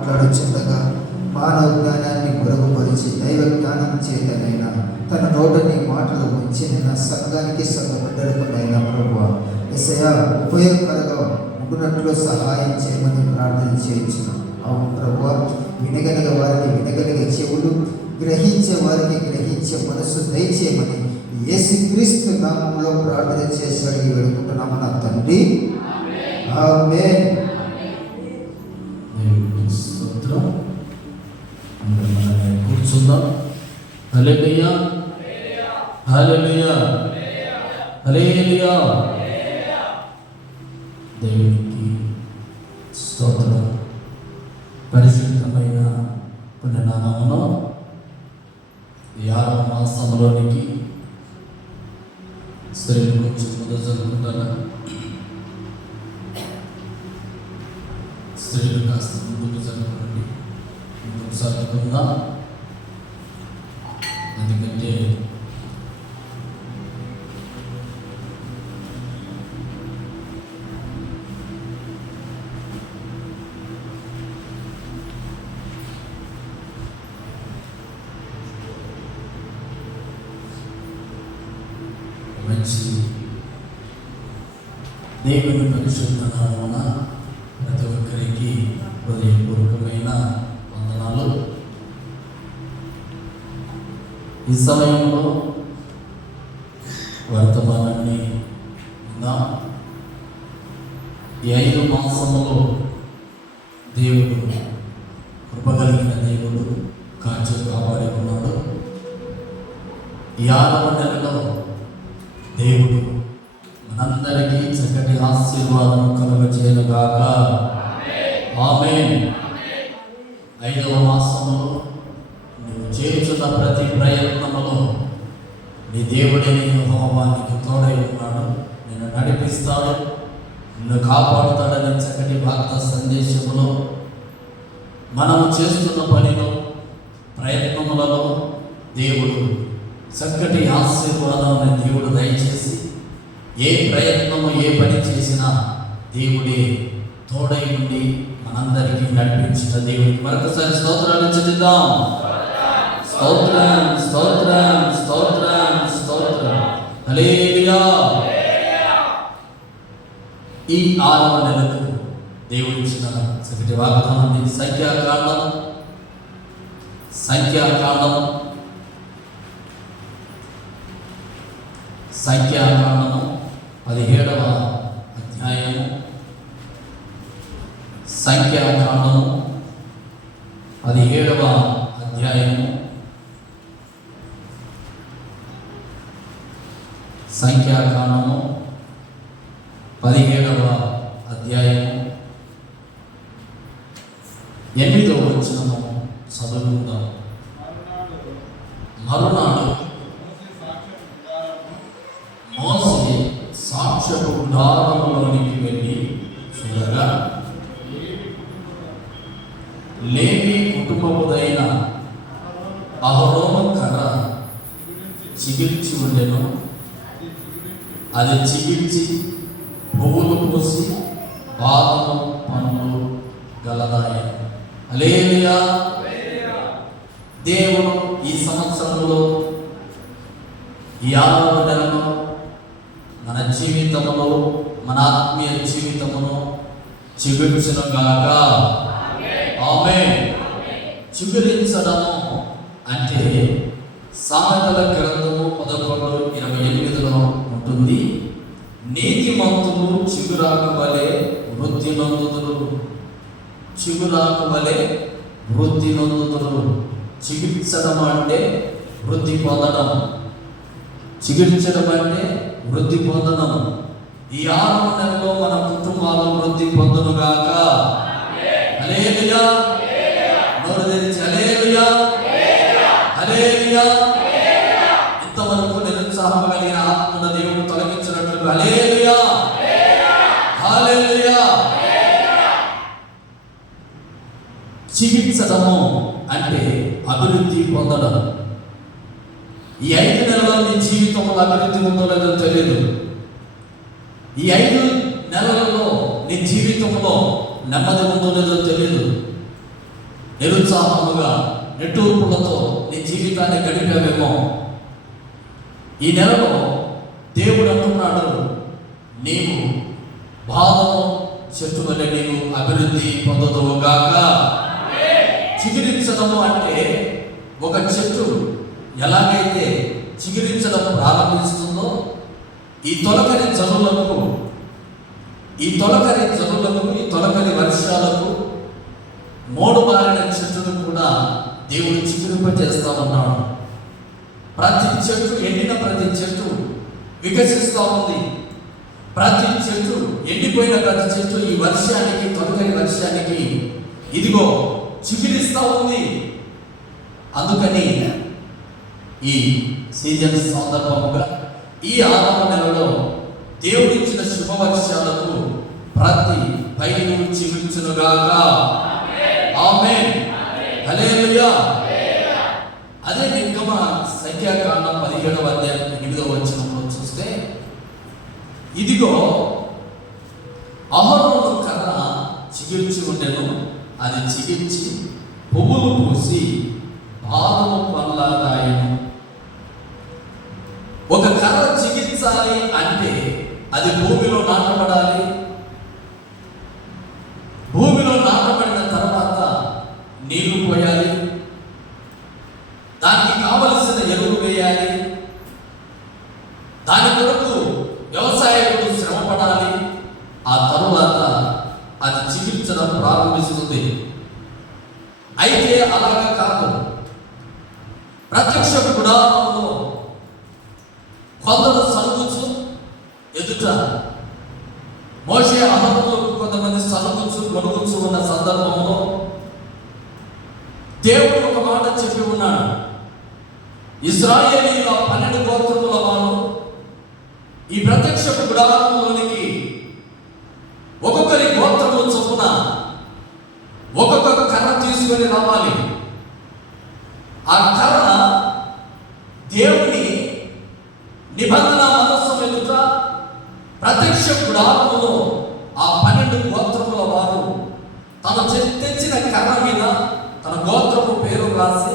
మాట్లాడుచుండగా మానవ జ్ఞానాన్ని మరుగుపరిచి దైవ జ్ఞానం చేతనైనా తన నోటిని మాటలు ఉంచిన సంఘానికి సంఘ బిడ్డలకునైనా ప్రభువా యేసయ్యా ఉపయోగకరంగా ఉండునట్లు సహాయం చేయమని ప్రార్థన చేయించును. అవును ప్రభువా, వినగలిగే వారికి వినగలిగే చెవులు, గ్రహించే వారికి గ్రహించే మనసు దయచేయమని యేసుక్రీస్తు నామములో ప్రార్థన చేసి అడిగి వేడుకుంటున్నాము నా తండ్రి, ఆమేన్. కూర్చుందాం. హల్లెలూయా, హల్లెలూయా, హల్లెలూయా. దేవునికి స్తోత్రం. పరిశుద్ధమైన పుణ్యనామమును ఈ 6వ మాసంలోనికి స్త్రీలు కొంచెం మొదలు జరుగుతుంటారా? స్త్రీలు కాస్త ముందుకు జరగండి, ముందుకు సాగుతుందా? ఎందుకంటే మంచి దేవుని పరిశుద్ధ నామమున ప్రతి ఒక్కరికి హృదయపూర్వకమైన వందనాలు. ఈ సమయంలో వర్తమానాన్ని విందాం. ఈ 5 మాసములో దేవుడు కృపగలిగిన దేవుడు కాచి కాపాడి ఉన్నాడు. ఈ 6వ నెలలో దేవుడు మనందరికీ చక్కటి ఆశీర్వాదం కలుగజేయుగాక. ఆమేన్. 5వ మాసంలో నువ్వు చేస్తున్న ప్రతి ప్రయత్నములో నీ దేవుడిని యెహోవా నీకు తోడై ఉన్నాడు, నిన్ను నడిపిస్తాడు, నిన్ను కాపాడుతాడని చక్కటి వార్తా సందేశములో మనము చేస్తున్న పనిలో ప్రయత్నములలో దేవుడు చక్కటి ఆశీర్వాదాన్ని దేవుడు దయచేసి ఏ ప్రయత్నము ఏ పని చేసినా దేవుడే తోడై ఉండి మనందరికీ నడిపించిన దేవుడికి మరొకసారి స్తోత్రాలు చెల్లిద్దాం. స్తోత్రం, స్తోత్రం, స్తోత్రం, స్తోత్రం. హల్లెలూయా. ఈ 6వ నెలకు దేవుడు ఇచ్చిన చక్కటి వాగ్దానాన్ని సంఖ్యాకాండం 17వ అధ్యాయము, సంఖ్యాకాండము 17వ అధ్యాయము, సంఖ్యాకాండము 17వ అధ్యాయము 8వ వచనము చదువుకుందాం. మరునాడు మోసే సాక్ష్యపు గుడారములోనికి వెళ్ళి చూడగా లేవి కుటుంబముదైన అహరోను కర్ర చిగిర్చి ఉండెను. అది చిగిర్చి పువ్వులు పూసి బాదము పనులు గలదాయి. హల్లెలూయా. దేవుడు ఈ సంవత్సరంలో ఈ 6వ నెలలో మన జీవితములో, మన ఆత్మీయ జీవితమును చిగురించునుగాక. ఆమేన్. చిగురించడము అంటే సామెతల గ్రంథము 11:28లో ఉంటుంది. నీతిమంతులు చిగురాకు వలె వృద్ధి నొందుదురు, చిగురాకు వలె వృద్ధి నొందుదురు. చిగురించడం అంటే వృద్ధి పొందడం, చిగురించడం అంటే వృద్ధి పొందడం. ఈ 6వ నెలలో మన కుటుంబాలు వృద్ధి పొందునుగాక. హల్లెలూయా. నోరు తెరిచి హల్లెలూయా, హల్లెలూయా. ఇంతవరకు నిరుత్సాహం కలిగిన ఆత్మను దేవుడు తొలగించినట్లు హల్లెలూయా, హల్లెలూయా. చికిత్సడము అంటే అభివృద్ధి పొందడం. ఈ 5 నెలల నీ జీవితంలో అభివృద్ధి ఉందో లేదో తెలియదు. ఈ 5 నెలలలో నీ జీవితంలో నెమ్మది ఉందో లేదో తెలియదు. నిరుత్సాహముగా నిట్టూర్పులతో నీ జీవితాన్ని గడిపావేమో. ఈ నెలలో దేవుడు అంటున్నాడు, నీవు బాధము చెట్టు వల్ల నీవు అభివృద్ధి పొందుదువుగాక. చిగురించడము అంటే ఒక చెట్టు ఎలాగైతే చిగురించడం ప్రారంభిస్తుందో ఈ తొలకరి జనులకు, ఈ తొలకరి వర్షాలకు మోడు మారిన చెట్టును కూడా దేవుడు చిగురింపజేస్తా ఉన్నాడు. ప్రతి చెట్టు, ఎండిన ప్రతి చెట్టు వికసిస్తూ ఉంది. ప్రతి చెట్టు, ఎండిపోయిన ప్రతి చెట్టు ఈ వర్షానికి, తొలకరి వర్షానికి ఇదిగో చిగురిస్తూ ఉంది. అందుకని ఈ సీజన్ సందర్భముగా ఈ ఆరంభ నెలలో దేవుడిచ్చిన శుభవర్షాలకు ప్రతి పైరు చిగురించునుగాక. ఆమేన్, హల్లెలూయా. అదే నిర్గమ సంఖ్యాకాండం 17వ అధ్యాయం 8వ వచనంలో చూస్తే, ఇదిగో అహరోను కర్ర చిగురించి ఉండెను, అది చిగిర్చి పువ్వులు పూసి బాదము పండ్లాగాయెను. ఒక కర్ర చిగిర్చాలి అంటే అది భూమిలో నాటబడాలి. భూమిలో నాటబడిన తర్వాత నీళ్లు పోయాలి, దానికి కావలసిన ఎరువు వేయాలి, దాని కొరకు వ్యవసాయకుడు శ్రమ పడాలి. ఆ తరువాత అది చికిత్సను ప్రారంభిస్తుంది. అయితే అలాగా కాదు. ప్రత్యక్ష గుడారంలో కొందరు సలుగుచు ఎదుట మోషే అహరోనులకు కొంతమంది సలుగుచు గొనుగుచు ఉన్న సందర్భంలో దేవుడు ఒక మాట చెప్పి ఉన్నాడు, ఇశ్రాయేలీయుల 12 గోత్రముల వారు ఈ ప్రత్యక్ష గుడారంలోనికి ఒక్కొక్కరి గోత్రము చొప్పున ఒక్కొక్క కర్ర తీసుకొని రావాలి. ఆ కర్ర దేవుని నిబంధన మనస్సు ఎదుట ప్రత్యక్ష గుడారములో ఆ 12 గోత్రముల వారు తను తెచ్చిన కర్ర మీద తన గోత్రము పేరు రాసి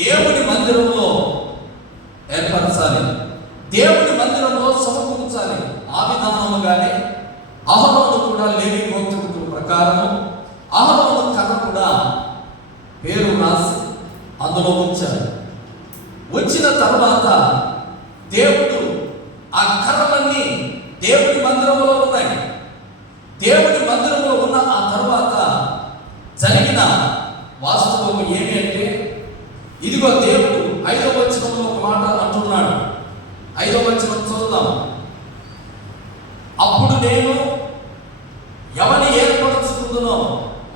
దేవుని మందిరంలో ఏర్పరచాలి, దేవుని మందిరంలో సమకూర్చాలి. ఆ విధానముగానే అహరోను కూడా లేవి గోత్రము ప్రకారం అహరోను కర్ర కూడా పేరు రాసి అందులో ఉంచారు. వచ్చిన తర్వాత దేవుడు ఆ కర్రలన్నీ దేవుని మందిరంలో ఉన్నాయి. దేవుని మందిరంలో ఉన్న ఆ తర్వాత జరిగిన వాస్తవం ఏమి అంటే, ఇదిగో దేవుడు 5వ వచనంలో ఒక మాట అంటున్నాడు. 5వ వచనం చదువుదాం. అప్పుడు నేను ఎవరిని ఏర్పరచుకుందునో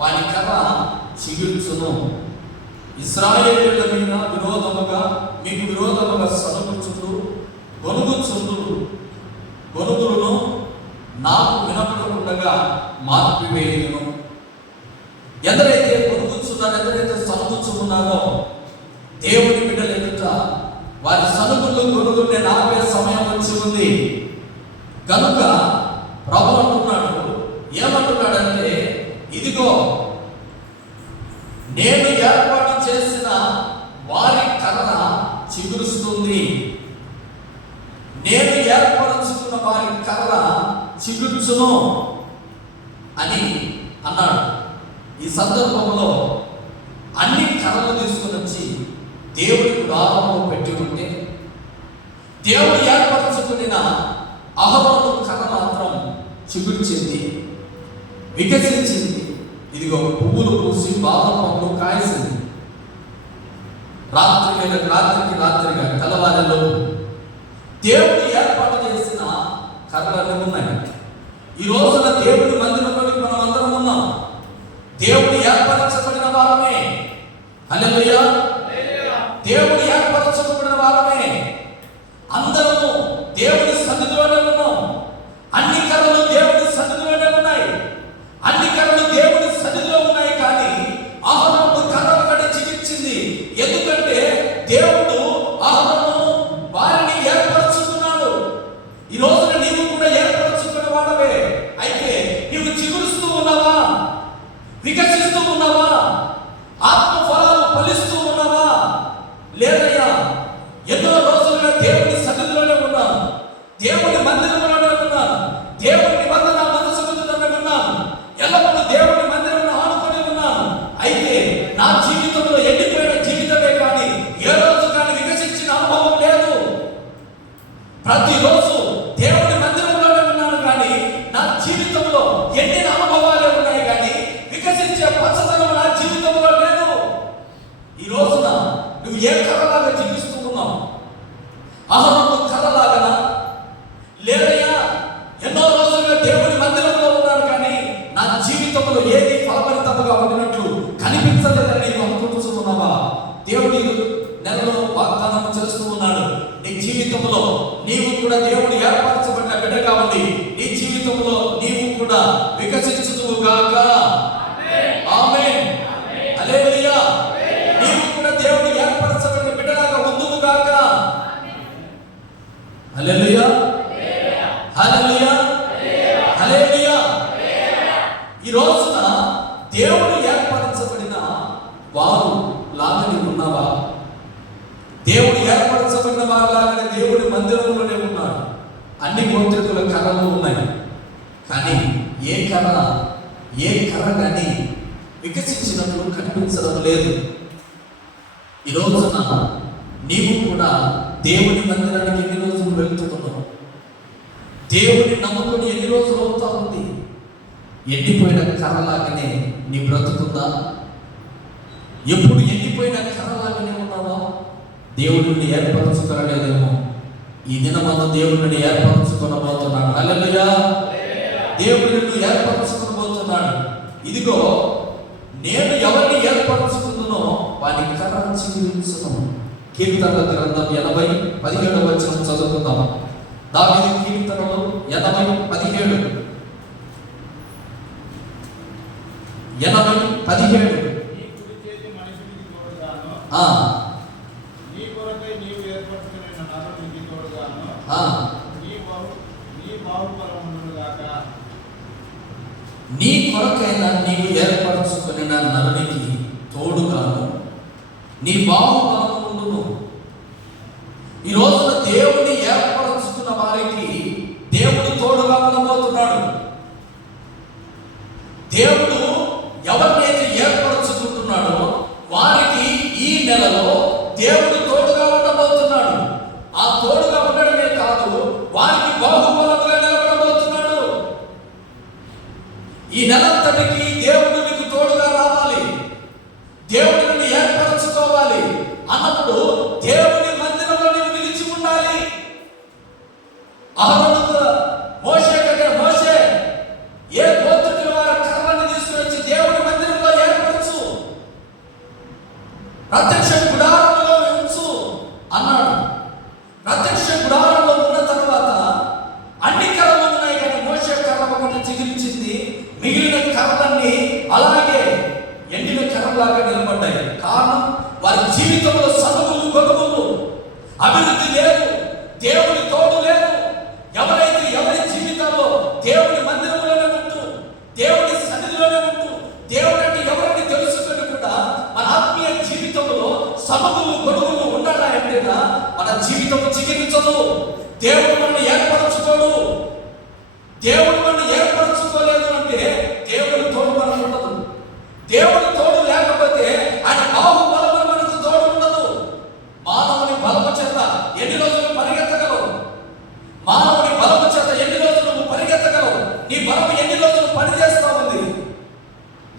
వాని కర్ర చిగుర్చును, ఇశ్రాయేలీయుల మీద విరోధముగా మీకు విరోధముగా సలుగుచుండు గొనుగులను నాకు వినపడకుండగా మార్పివేయును. ఎందరైతే గొనుగుచున్నారో, ఎందరైతే సలుగుచున్నారో దేవుని బిడ్డలు ఎదుట వారి సలుగులు గొనుగుల్ని నాపే సమయం వచ్చి ఉంది. కనుక ప్రభు అంటున్నాడు, ఏమంటున్నాడంటే, ఇదిగో నేను ఏర్పాటు చేసిన వారి కర్ర చిగురుస్తుంది, నేను ఏర్పరచుకున్న వారి కర్ర చిగుర్చును అని అన్నాడు. ఈ సందర్భంలో అన్ని కర్రలు తీసుకుని వచ్చి దేవుడి గుడారంలో పెట్టి ఉంటే, దేవుడు ఏర్పరచుకున్న అహరోను కర్ర మాత్రం చిగుర్చింది, వికసించింది. ఇదిగో పువ్వులు పూసి బాదం పండ్లు కాయసింది. రాత్రిగా తెల్లవారిలో దేవుడు ఏర్పాటు చేసిన కర్రలు ఉన్నాయి. ఈ రోజున దేవుడి మందిరంలోకి మనం అందరం ఉన్నాం. దేవుడు ఏర్పరచబడిన వారమే. హల్లెలూయా. దేవుడు ఏర్పరచబడిన వారమే. అందరము దేవుడి సన్నిధిలోనే ఉన్నాం. అన్ని కర్రలు దేవుడి సన్నిధిలోనే ఉన్నాయి. అన్ని కర్రలు దేవుడి సన్నిధిలో ఉన్నాయి. కానీ అహరోను కర్ర ఒకటి చికిత్సింది. ఎందుకంటే దేవుడు అహరోను వారిని ఏర్పరచుకున్నాడు. ఈ రోజున నీవు కూడా ఏర్పరచుకున్న వాడవే. అయితే నీవు చిగురుస్తూ ఉన్నావా? వికసిస్తూ ఉన్నావా? ఏర్పరచుకున్న వారిలాగానే దేవుడి మందిరంలోనే ఉన్నాడు. అన్ని గోత్రికుల కర్రలు ఉన్నాయి, కానీ ఏ కర్ర కానీ వికసించినట్లు కనిపించడం లేదు. ఈ రోజున నీవు కూడా దేవుని మందిరానికి ఎన్ని రోజులు వెళ్తున్నావు? దేవుని నమ్ముకొని ఎన్ని రోజులు అవుతా ఉంది? ఎండిపోయిన కర్రలాగానే నీ బ్రతుకుందా? ఎప్పుడు ఎండిపోయిన కర్రలాగానే ఉన్నావా? దేవుడిని ఏర్పరచుకోలేదేమో. ఈ దినమందు దేవుడిని ఏర్పరచుకోనబోతున్నాడు. హల్లెలూయా! దేవుడు నిన్ను ఏర్పరచుకోబోతున్నాడు. ఇదిగో నేను ఎవరిని ఏర్పరచుకుందునో వాని కర్ర చిగురించును. కీర్తనల గ్రంథం 80:17 వచనం చదువుకుందాం. దావీదు కీర్తనలు 80:17. 80:17. నీ కొరకైనా నీవు ఏర్పరచుకుని నరునికి తోడుగాను నీ బాహుబలముండును. ఈ రోజున దేవుని ఏర్పరచుకున్న వారికి దేవుడు తోడుగా ఉండబోతున్నాడు. దేవుడు ఎవరినైతే ఏర్పరచుకుంటున్నాడో వారికి ఈ నెలలో దేవుడు తోడుగా ఉండబోతున్నాడు. ఆ తోడుగా ఉండడమే కాదు, వారికి బాహుబలముగా నిలబడబోతున్నాడు. ఈ నెలంతటికి దేవుడు నీకు తోడుగా రావాలి, దేవుడు నిన్ను ఏర్పరచుకోవాలి అన్నప్పుడు దేవుని మందిరంలో నీవు నిలిచి ఉండాలి. అహరోనుకు మోషే కంటే మోషే ఏ గోత్రికుల వారి కర్రని తీసుకుని దేవుని మందిరంలో ఏర్పరచు, ప్రత్యక్ష గుడారంలో ఉంచు అన్నాడు. ప్రత్యక్ష గుడారంలో ఉన్న తర్వాత అన్ని కర్రలు ఉన్నాయి, కానీ మోషే కర్ర ఒకటి చిగురించింది. మిగిలిన కర్రలన్నీ అలాగే ఎండిన కర్రలాగా నిలబడ్డాయి. కారణం, వారి జీవితంలో సనుగులు గొడుగులు, అభివృద్ధి లేదు, దేవుని తోడు లేదు. ఎవరైతే ఎవరి జీవితాల్లో దేవుని మందిరంలోనే ఉంటూ, దేవుని సన్నిధిలోనే ఉంటూ, దేవుడు అంటే ఎవరిని తెలుసుకొని కూడా మన ఆత్మీయ జీవితంలో సనుగులు గొడుగులు ఉండాలంటే మన జీవితం చికిత్సదు. దేవుడు మనల్ని ఏర్పరచుకోడు. దేవుడు మనల్ని ఏర్పరచుకోలేదు అంటే దేవుని తోడు మనకు ఉండదు. దేవుని తోడు లేకపోతే ఆయన బాహుబలము మనకు తోడు ఉండదు. మానవుని బలము చేత ఎన్ని రోజులు పరిగెత్తగలవు? మానవుని బలము చేత ఎన్ని రోజులు నువ్వు పరిగెత్తగలవు? నీ బలము ఎన్ని రోజులు పనిచేస్తా ఉంది?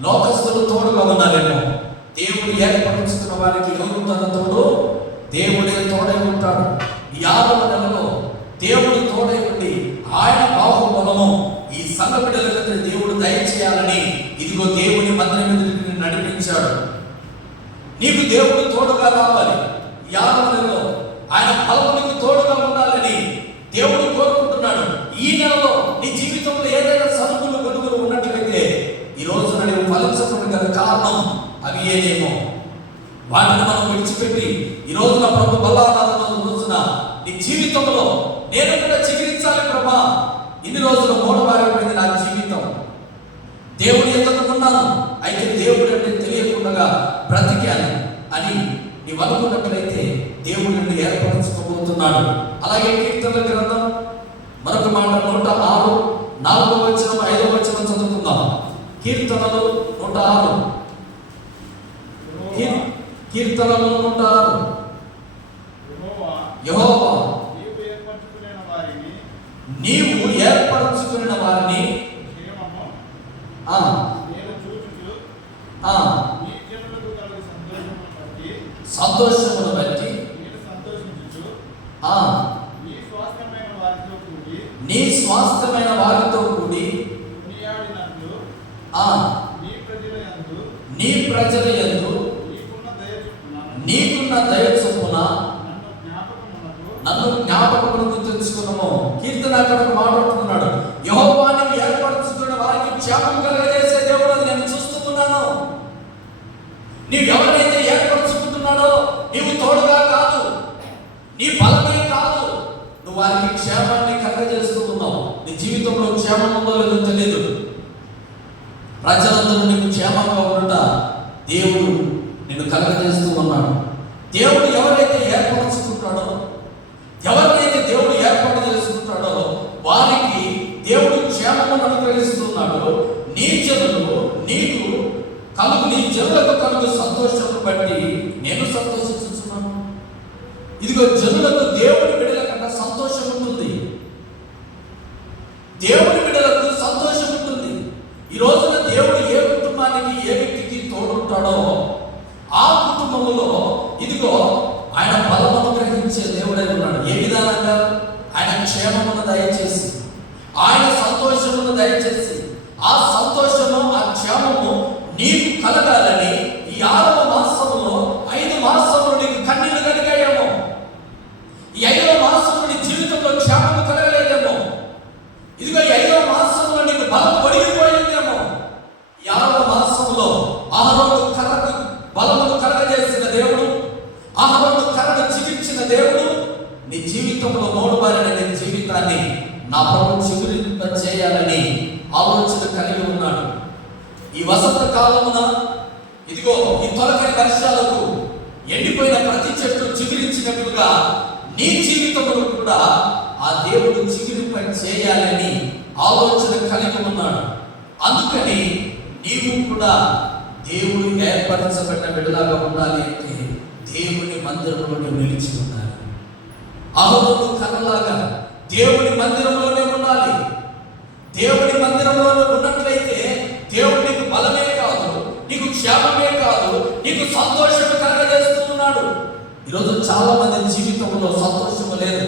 లోకస్తులు తోడుగా ఉన్నారేమో. దేవుడు ఏర్పరచుకున్న వారికి ఎవరు తన తోడు? దేవుడే తోడై ఉంటాడు. ఈ 6వ నెలలో దేవుడు తోడై ఉండి ఆయన బాహుబలము ఈ సంఘ బిడ్డలకు దేవుడు దయచేయాలని ఇదిగో దేవుని మందిరం మీద నడిపించాడు. నీకు దేవుడు తోడుగా రావాలి. ఈ 6వ నెలలో ఆయన బలము నీకు తోడుగా ఉండాలని దేవుడు కోరుకుంటున్నాడు. ఈ నెలలో నీ జీవితంలో ఏదైనా సరుకులు గొడుగులు ఉన్నట్లయితే ఈ రోజున నీవు ఫలించకుండా గల కారణం అవి ఏదేమో వాటిని మనం విడిచిపెట్టి ఈ రోజున ప్రభు బలారాధన రోజున నీ జీవితంలో నేను కూడా చికిత్సాలి ప్రభా, ఇన్ని రోజులు మూడవారిపోయింది నా జీవితం, దేవుడు ఎదుర్కొన్నాను, అయితే దేవుడు అంటే తెలియకుండా బ్రతికాను అని నీవు అనుకున్నట్లయితే దేవుడు నిన్ను ఏర్పరచుకోబోతున్నాడు. అలాగే కీర్తనల గ్రంథం మరొక మాట 106 4వ వచనం 5వ వచనం చదువుకుందాం. కీర్తనలు 106. కీర్తనలు 106. యెహోవా నీవు ఏర్పరచుకున్న వారిని సంతోషమును బట్టి నీ స్వాస్థ్యమైన వారితో కూడి నీ ప్రజల యందు నీకున్న దయ చొప్పున నన్ను జ్ఞాపకమునకు తెచ్చుకున్నాము. కీర్తనాకారుడు మాట్లాడుతున్నాడు, యెహోవా నీవు ఏర్పరచుకున్న వారికి క్షేమం కలుగజేసే దేవుడు అని నేను చూస్తున్నాను. నీవు ఎవరైతే ఏర్పరచుకుంటున్నాడో నీవు తోడుగా కాదు, నీ బలమే కాదు, నువ్వు వారికి క్షేమాన్ని కలుగజేస్తూ ఉన్నావు. నీ జీవితంలో క్షేమం ఉందో లేదో తెలియదు. ప్రజలందరూ నీకు క్షేమంగా ఉండట దేవుడు నిన్ను కలుగజేస్తూ ఉన్నాడు. దేవుడు ఎవరైతే ఏర్పరచుకుంటాడో జనులకు కలుగు సంతోషమును బట్టి నేను సంతోషిస్తున్నాను. ఇదిగో జనులకు దేవుని బిడ్డల కన్నా సంతోషం ఉంటుంది. దేవుని బిడ్డలకు సంతోషం ఉంటుంది. ఈ రోజున దేవుడు ఏ కుటుంబానికి ఏ వ్యక్తికి తోడుంటాడో ఆ కుటుంబంలో ఇదిగో ఆయన బలమును గ్రహించే దేవుడై ఉన్నాడు. ఏ విధానంగా? ఆయన క్షేమమును దయచేసి, ఆయన సంతోషమును దయచేసి, ఆ సంతోషము ఆ క్షేమము నీకు కలగాలని ఈ 6వ మాసములో 5 మాసములు నీకు కన్నీళ్లు కలిగాయేమో, ఈ 5వ మాసంలో నీ జీవితంలో క్షేమము కలగలేదేమో, ఇదిగో ఈ 5వ మాసంలో నీకు బలం ఒడిగిపోయిందేమో, ఈ 6వ మాసంలో అహరోను కర్రకు బలమును కలగజేసిన దేవుడు, అహరోను కర్రను చికిత్సిన దేవుడు నీ జీవితంలో మోడుబారిన నీ జీవితాన్ని నా ప్రభు చిగురింప చేయాలని ఆలోచన కలిగి ఉన్నాడు. ఈ వసంత కాలమున ఇదిగో ఈ తొలకరి వర్షాలకు ఎండిపోయిన ప్రతి చెట్టు చిగురించినట్లుగా నీ జీవితంలో కూడా ఆ దేవుడు చిగురింప చేయాలని ఆలోచన కలిగి ఉన్నాడు. అందుకని నీవు కూడా దేవుడు ఏర్పరచబడిన బిడ్డలాగా ఉండాలి అంటే దేవుని మందిరంలోనే నిలిచి ఉండాలి. అహరోను కర్రలాగా దేవుని మందిరంలోనే ఉండాలి. దేవుని మందిరంలోనే ఉన్నట్లయితే దేవుడు నీకు బలమే కాదు, నీకు క్షేమమే కాదు, నీకు సంతోషము కలగజేస్తూ ఉన్నాడు. ఈరోజు చాలా మంది జీవితంలో సంతోషము లేదు,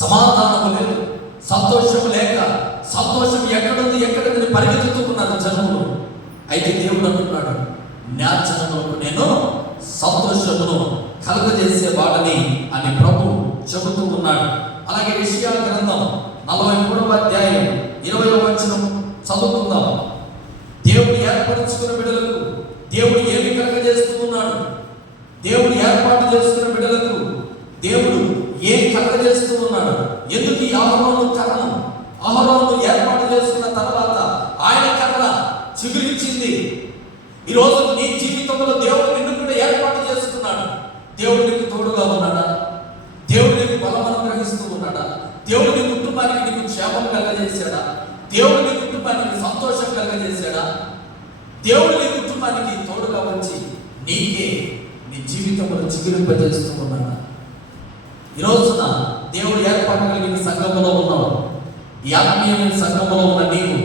సమాధానము లేదు, సంతోషము లేక సంతోషం ఎక్కడుంది పరిగెత్తుతూ ఉన్నారు జనములు. అయితే దేవుడు అంటున్నాడు, నా జనములకు నేను సంతోషమును కలుగజేసేవాడని అని ప్రభు చెబుతూ ఉన్నాడు. అలాగే యెషయా గ్రంథం 43వ అధ్యాయం 20వ వచనం చదువుకుందాం. దేవుడు ఏర్పరచుకున్న బిడ్డలకు దేవుడు ఏమి కలగజేస్తూ ఉన్నాడు? దేవుడు ఏర్పాటు చేసుకున్న బిడ్డలకు దేవుడు ఏం కలగజేస్తూ ఉన్నాడు? ఎందుకు ఈ అహరోను కర్రను ఏర్పాటు చేసుకున్న తర్వాత ఆయన కర్ర చిగురించింది. ఈరోజు నీ జీవితంలో దేవుడు నిన్ను కూడా ఏర్పాటు చేసుకున్నాడు. దేవుడు నీకు తోడుగా ఉన్నాడా? దేవుడు నీకు బలం అనుగ్రహిస్తూ ఉన్నాడా? దేవుడు నీ కుటుంబానికి నీకు క్షేమం కలగజేశాడా? దేవుడు నీ కుటుంబానికి సంతోషం కలగజేశాడా? దేవుడు నీ కుటుంబానికి తోడుగా వచ్చి నీకే నీ జీవితంలో చిగురింపజేస్తూ ఉన్నాడా? ఈ రోజున దేవుడు ఏర్పాటు కలిగిన సంఘములో ఉన్నావు. ఈ ఆత్మీయమైన సంఘములో ఉన్న నీవు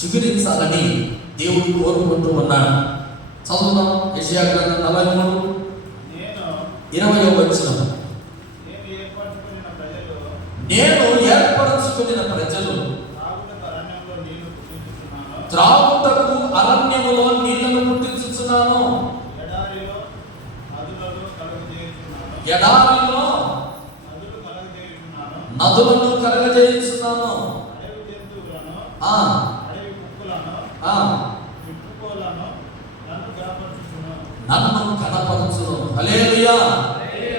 చిగురించాలని దేవుడు కోరుకుంటూ ఉన్నాడు. చదువుదాం యెషయా గ్రంథం 43:20వ వచనం. నేను ఏర్పరచుకున్న ప్రజలు త్రాగుటకు అరణ్యములో నీళ్లను పుట్టించుచున్నాను, ఎడారిలో నదులను కలగజేయుచున్నాను, నన్ను కనపరచును. హల్లెలూయా.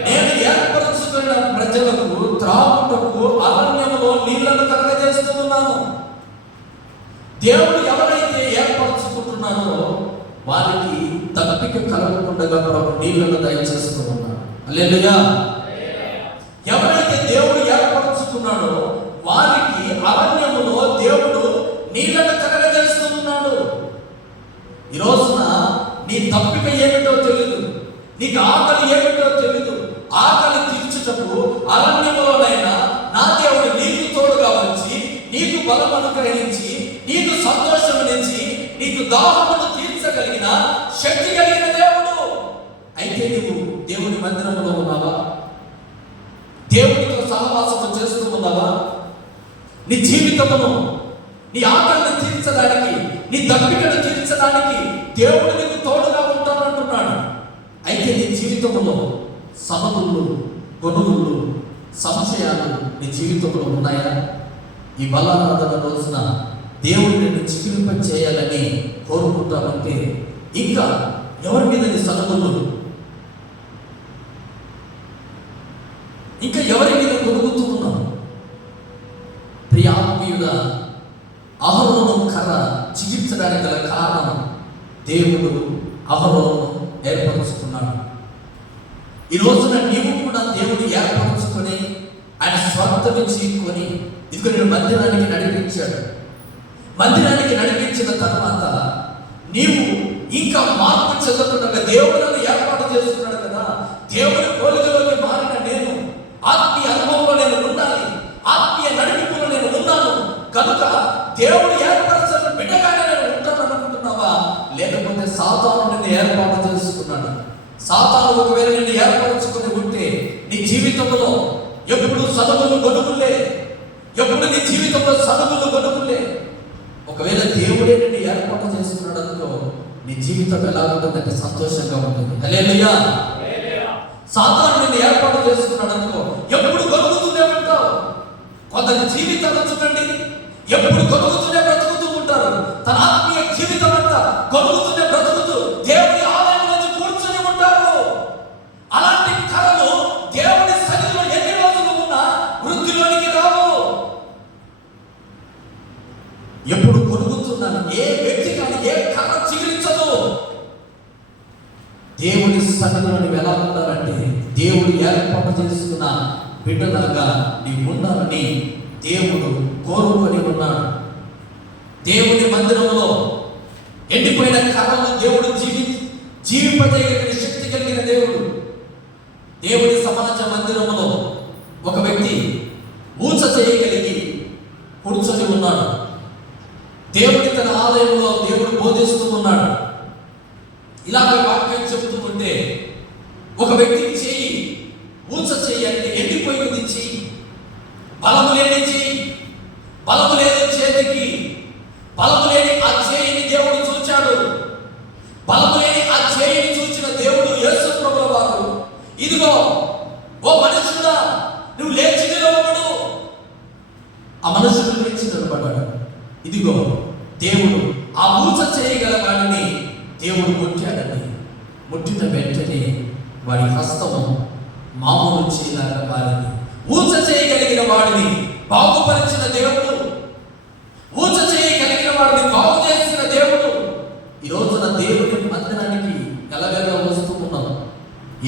నేను ఏర్పరచుకున్న ప్రజలకు త్రాగుటకు అరణ్యములో నీళ్లను కలగజేస్తూ ఉన్నాను. దేవుడు ఎవరైతే ఏర్పరచుకుంటున్నారో వారికి తప్పిక కలగకుండా ప్రభు నీళ్లను దయచేస్తూ ఉన్నాడు. హల్లెలూయా. ఎవరైతే దేవుడు ఏర్పరచుకున్నాడో వారికి అరణ్యములో దేవుడు నీళ్లను కలగజేస్తూ ఉన్నాడు. ఈ రోజున నీ తప్పిక ఏమిటో తెలియదు, నీకు ఆకలి ఏమిటో తెలియదు. ఆకలి తీర్చుటకు అరణ్యములోనైనా నా దేవుడు నీకు తోడుగా వచ్చి నీకు బలం అనుగ్రహించి నీకు సంతోషమునిచ్చి నీకు దాహమును తీర్చగలిగిన శక్తి కలిగిన దేవుడు. అయితే నీవు దేవుని మందిరంలో ఉన్నావా? దేవునితో సహవాసము చేస్తూ ఉన్నావా? నీ జీవితమును నీ ఆకలిని తీర్చడానికి, నీ దప్పికను తీర్చడానికి దేవుడు నీకు తోడుగా ఉంటానంటున్నాడు. అయితే నీ జీవితంలో సమనులు, గొనుగులు, సంశయాలు నీ జీవితంలో ఉన్నాయా? ఈ బలారాధన రోజున దేవుడు నిన్ను చికిరింప చేయాలని కోరుకుంటామంటే ఇంకా ఎవరి మీద నీ సలములు, ఇంకా ఎవరి మీద కొనుగుతూ ఉన్నావు? ప్రియాత్మీయుడ, అహరోను కర్ర చికిత్సడానికి గల కారణం దేవుడు అహరోను ఏర్పరుచుకున్నాడు. ఈ రోజున నీవు కూడా దేవుడు ఏర్పరచుకొని ఆయన స్వార్థము చీకొని ఇదిగో నేను మందిరానికి నడిపించాడు. మందిరానికి నడిపించిన తర్వాత నీవు ఇంకా మార్పు చెందుతుండగా దేవుడు నన్ను ఏర్పాటు చేసుకున్నాడు కదా, దేవుడి పోలికలోకి మారిన నేను ఆత్మీయ అనుభవంలో నేను ఉండాలి, ఆత్మీయ నడిపింపులో నేను ఉన్నాను కనుక దేవుడు ఏర్పరచిన బిడ్డగానే నేను ఉంటాను అనుకుంటున్నావా? లేకపోతే సాతాను నిన్ను ఏర్పాటు చేసుకున్నాడు. సాతాను ఒకవేళ నిన్ను ఏర్పరచుకుని ఉంటే నీ జీవితంలో ఎప్పుడు సలుగులు గొడుగులే, ఎప్పుడు నీ జీవితంలో సలుగులు గొడుగులే. ఒకవేళ దేవుడే నిన్ను ఏర్పాటు చేసుకున్నాడు అనుకో, నీ జీవితం ఎలా ఉంటుందంటే సంతోషంగా ఉంటుంది. హల్లెలూయా. సాతాను నిన్ను ఏర్పాటు చేసుకున్నాడు అనుకో, ఎప్పుడు గొడుగుతూనే ఉంటావు. కొందరి జీవితాన్ని చూడండి, ఎప్పుడు గొడుగుతూనే బ్రతుకుతూ ఉంటారు. తన ఆత్మీయ జీవితం అంతా గొడుగుతూనే బ్రతుకుతూ దేవుని ఆలయంలోంచి కూర్చొని ఉంటారు. అలాంటి కళలు దేవుని సన్నిధిలో ఎన్ని రోజులు ఉన్నా వృద్ధిలోనికి రావు. ఎప్పుడు గొడుగుతున్నాను, ఏ వ్యక్తి కానీ ఏ కళ చిగురించదు. దేవుని సన్నిధిలో నువ్వు ఎలా ఉండాలంటే దేవుడు ఏర్పాటు చేసుకున్న బిడ్డలాగా నీవు ఉండాలని దేవుడు కోరుకొని ఉన్నాడు. దేవుని మందిరంలో ఎండిపోయిన కర్రలు దేవుడు జీవింపజేయగలిగిన శక్తి కలిగిన దేవుడు. దేవుని సమాజ మందిరంలో ఒక వ్యక్తి ఊచ చేయగలిగి కూర్చొని ఉన్నాడు. దేవుడి తన ఆలయంలో దేవుడు బోధిస్తూ ఉన్నాడు. ఇలాగ వాక్యం చెబుతూ ఉంటే ఒక వ్యక్తి చెయ్యి ఊచ చెయ్యి అంటే ఎండిపోయింది చెయ్యి, బలము లేని చెయ్యి, బలము లేదు చేతికి, బలము లేని ఆ చేయిని దేవుడు చూచాడు. బలము లేని ఆ చేయిని చూచిన దేవుడు యేసు ప్రభుల వారు, ఇదిగో ఓ మనుషుడా నువ్వు లేచి నిలబడు. ఆ మనుషుడు లేచి నిలబడ్డాడు. ఇదిగో దేవుడు ఆ ఊచ చేయగల వాడిని దేవుడు ముట్టాడని, ముట్టిన వెంటనే వాడి హస్తము మామూలు చేయలాగా మారింది. ఊచ చేయగలిగిన వాడిని బాగుపరిచిన దేవుడు, ఊచ చేయగలిగిన వాడిని బాగు చేసిన దేవుడు. ఈ రోజున దేవుని మందిరానికి గలగల వస్తూ ఉన్నాం.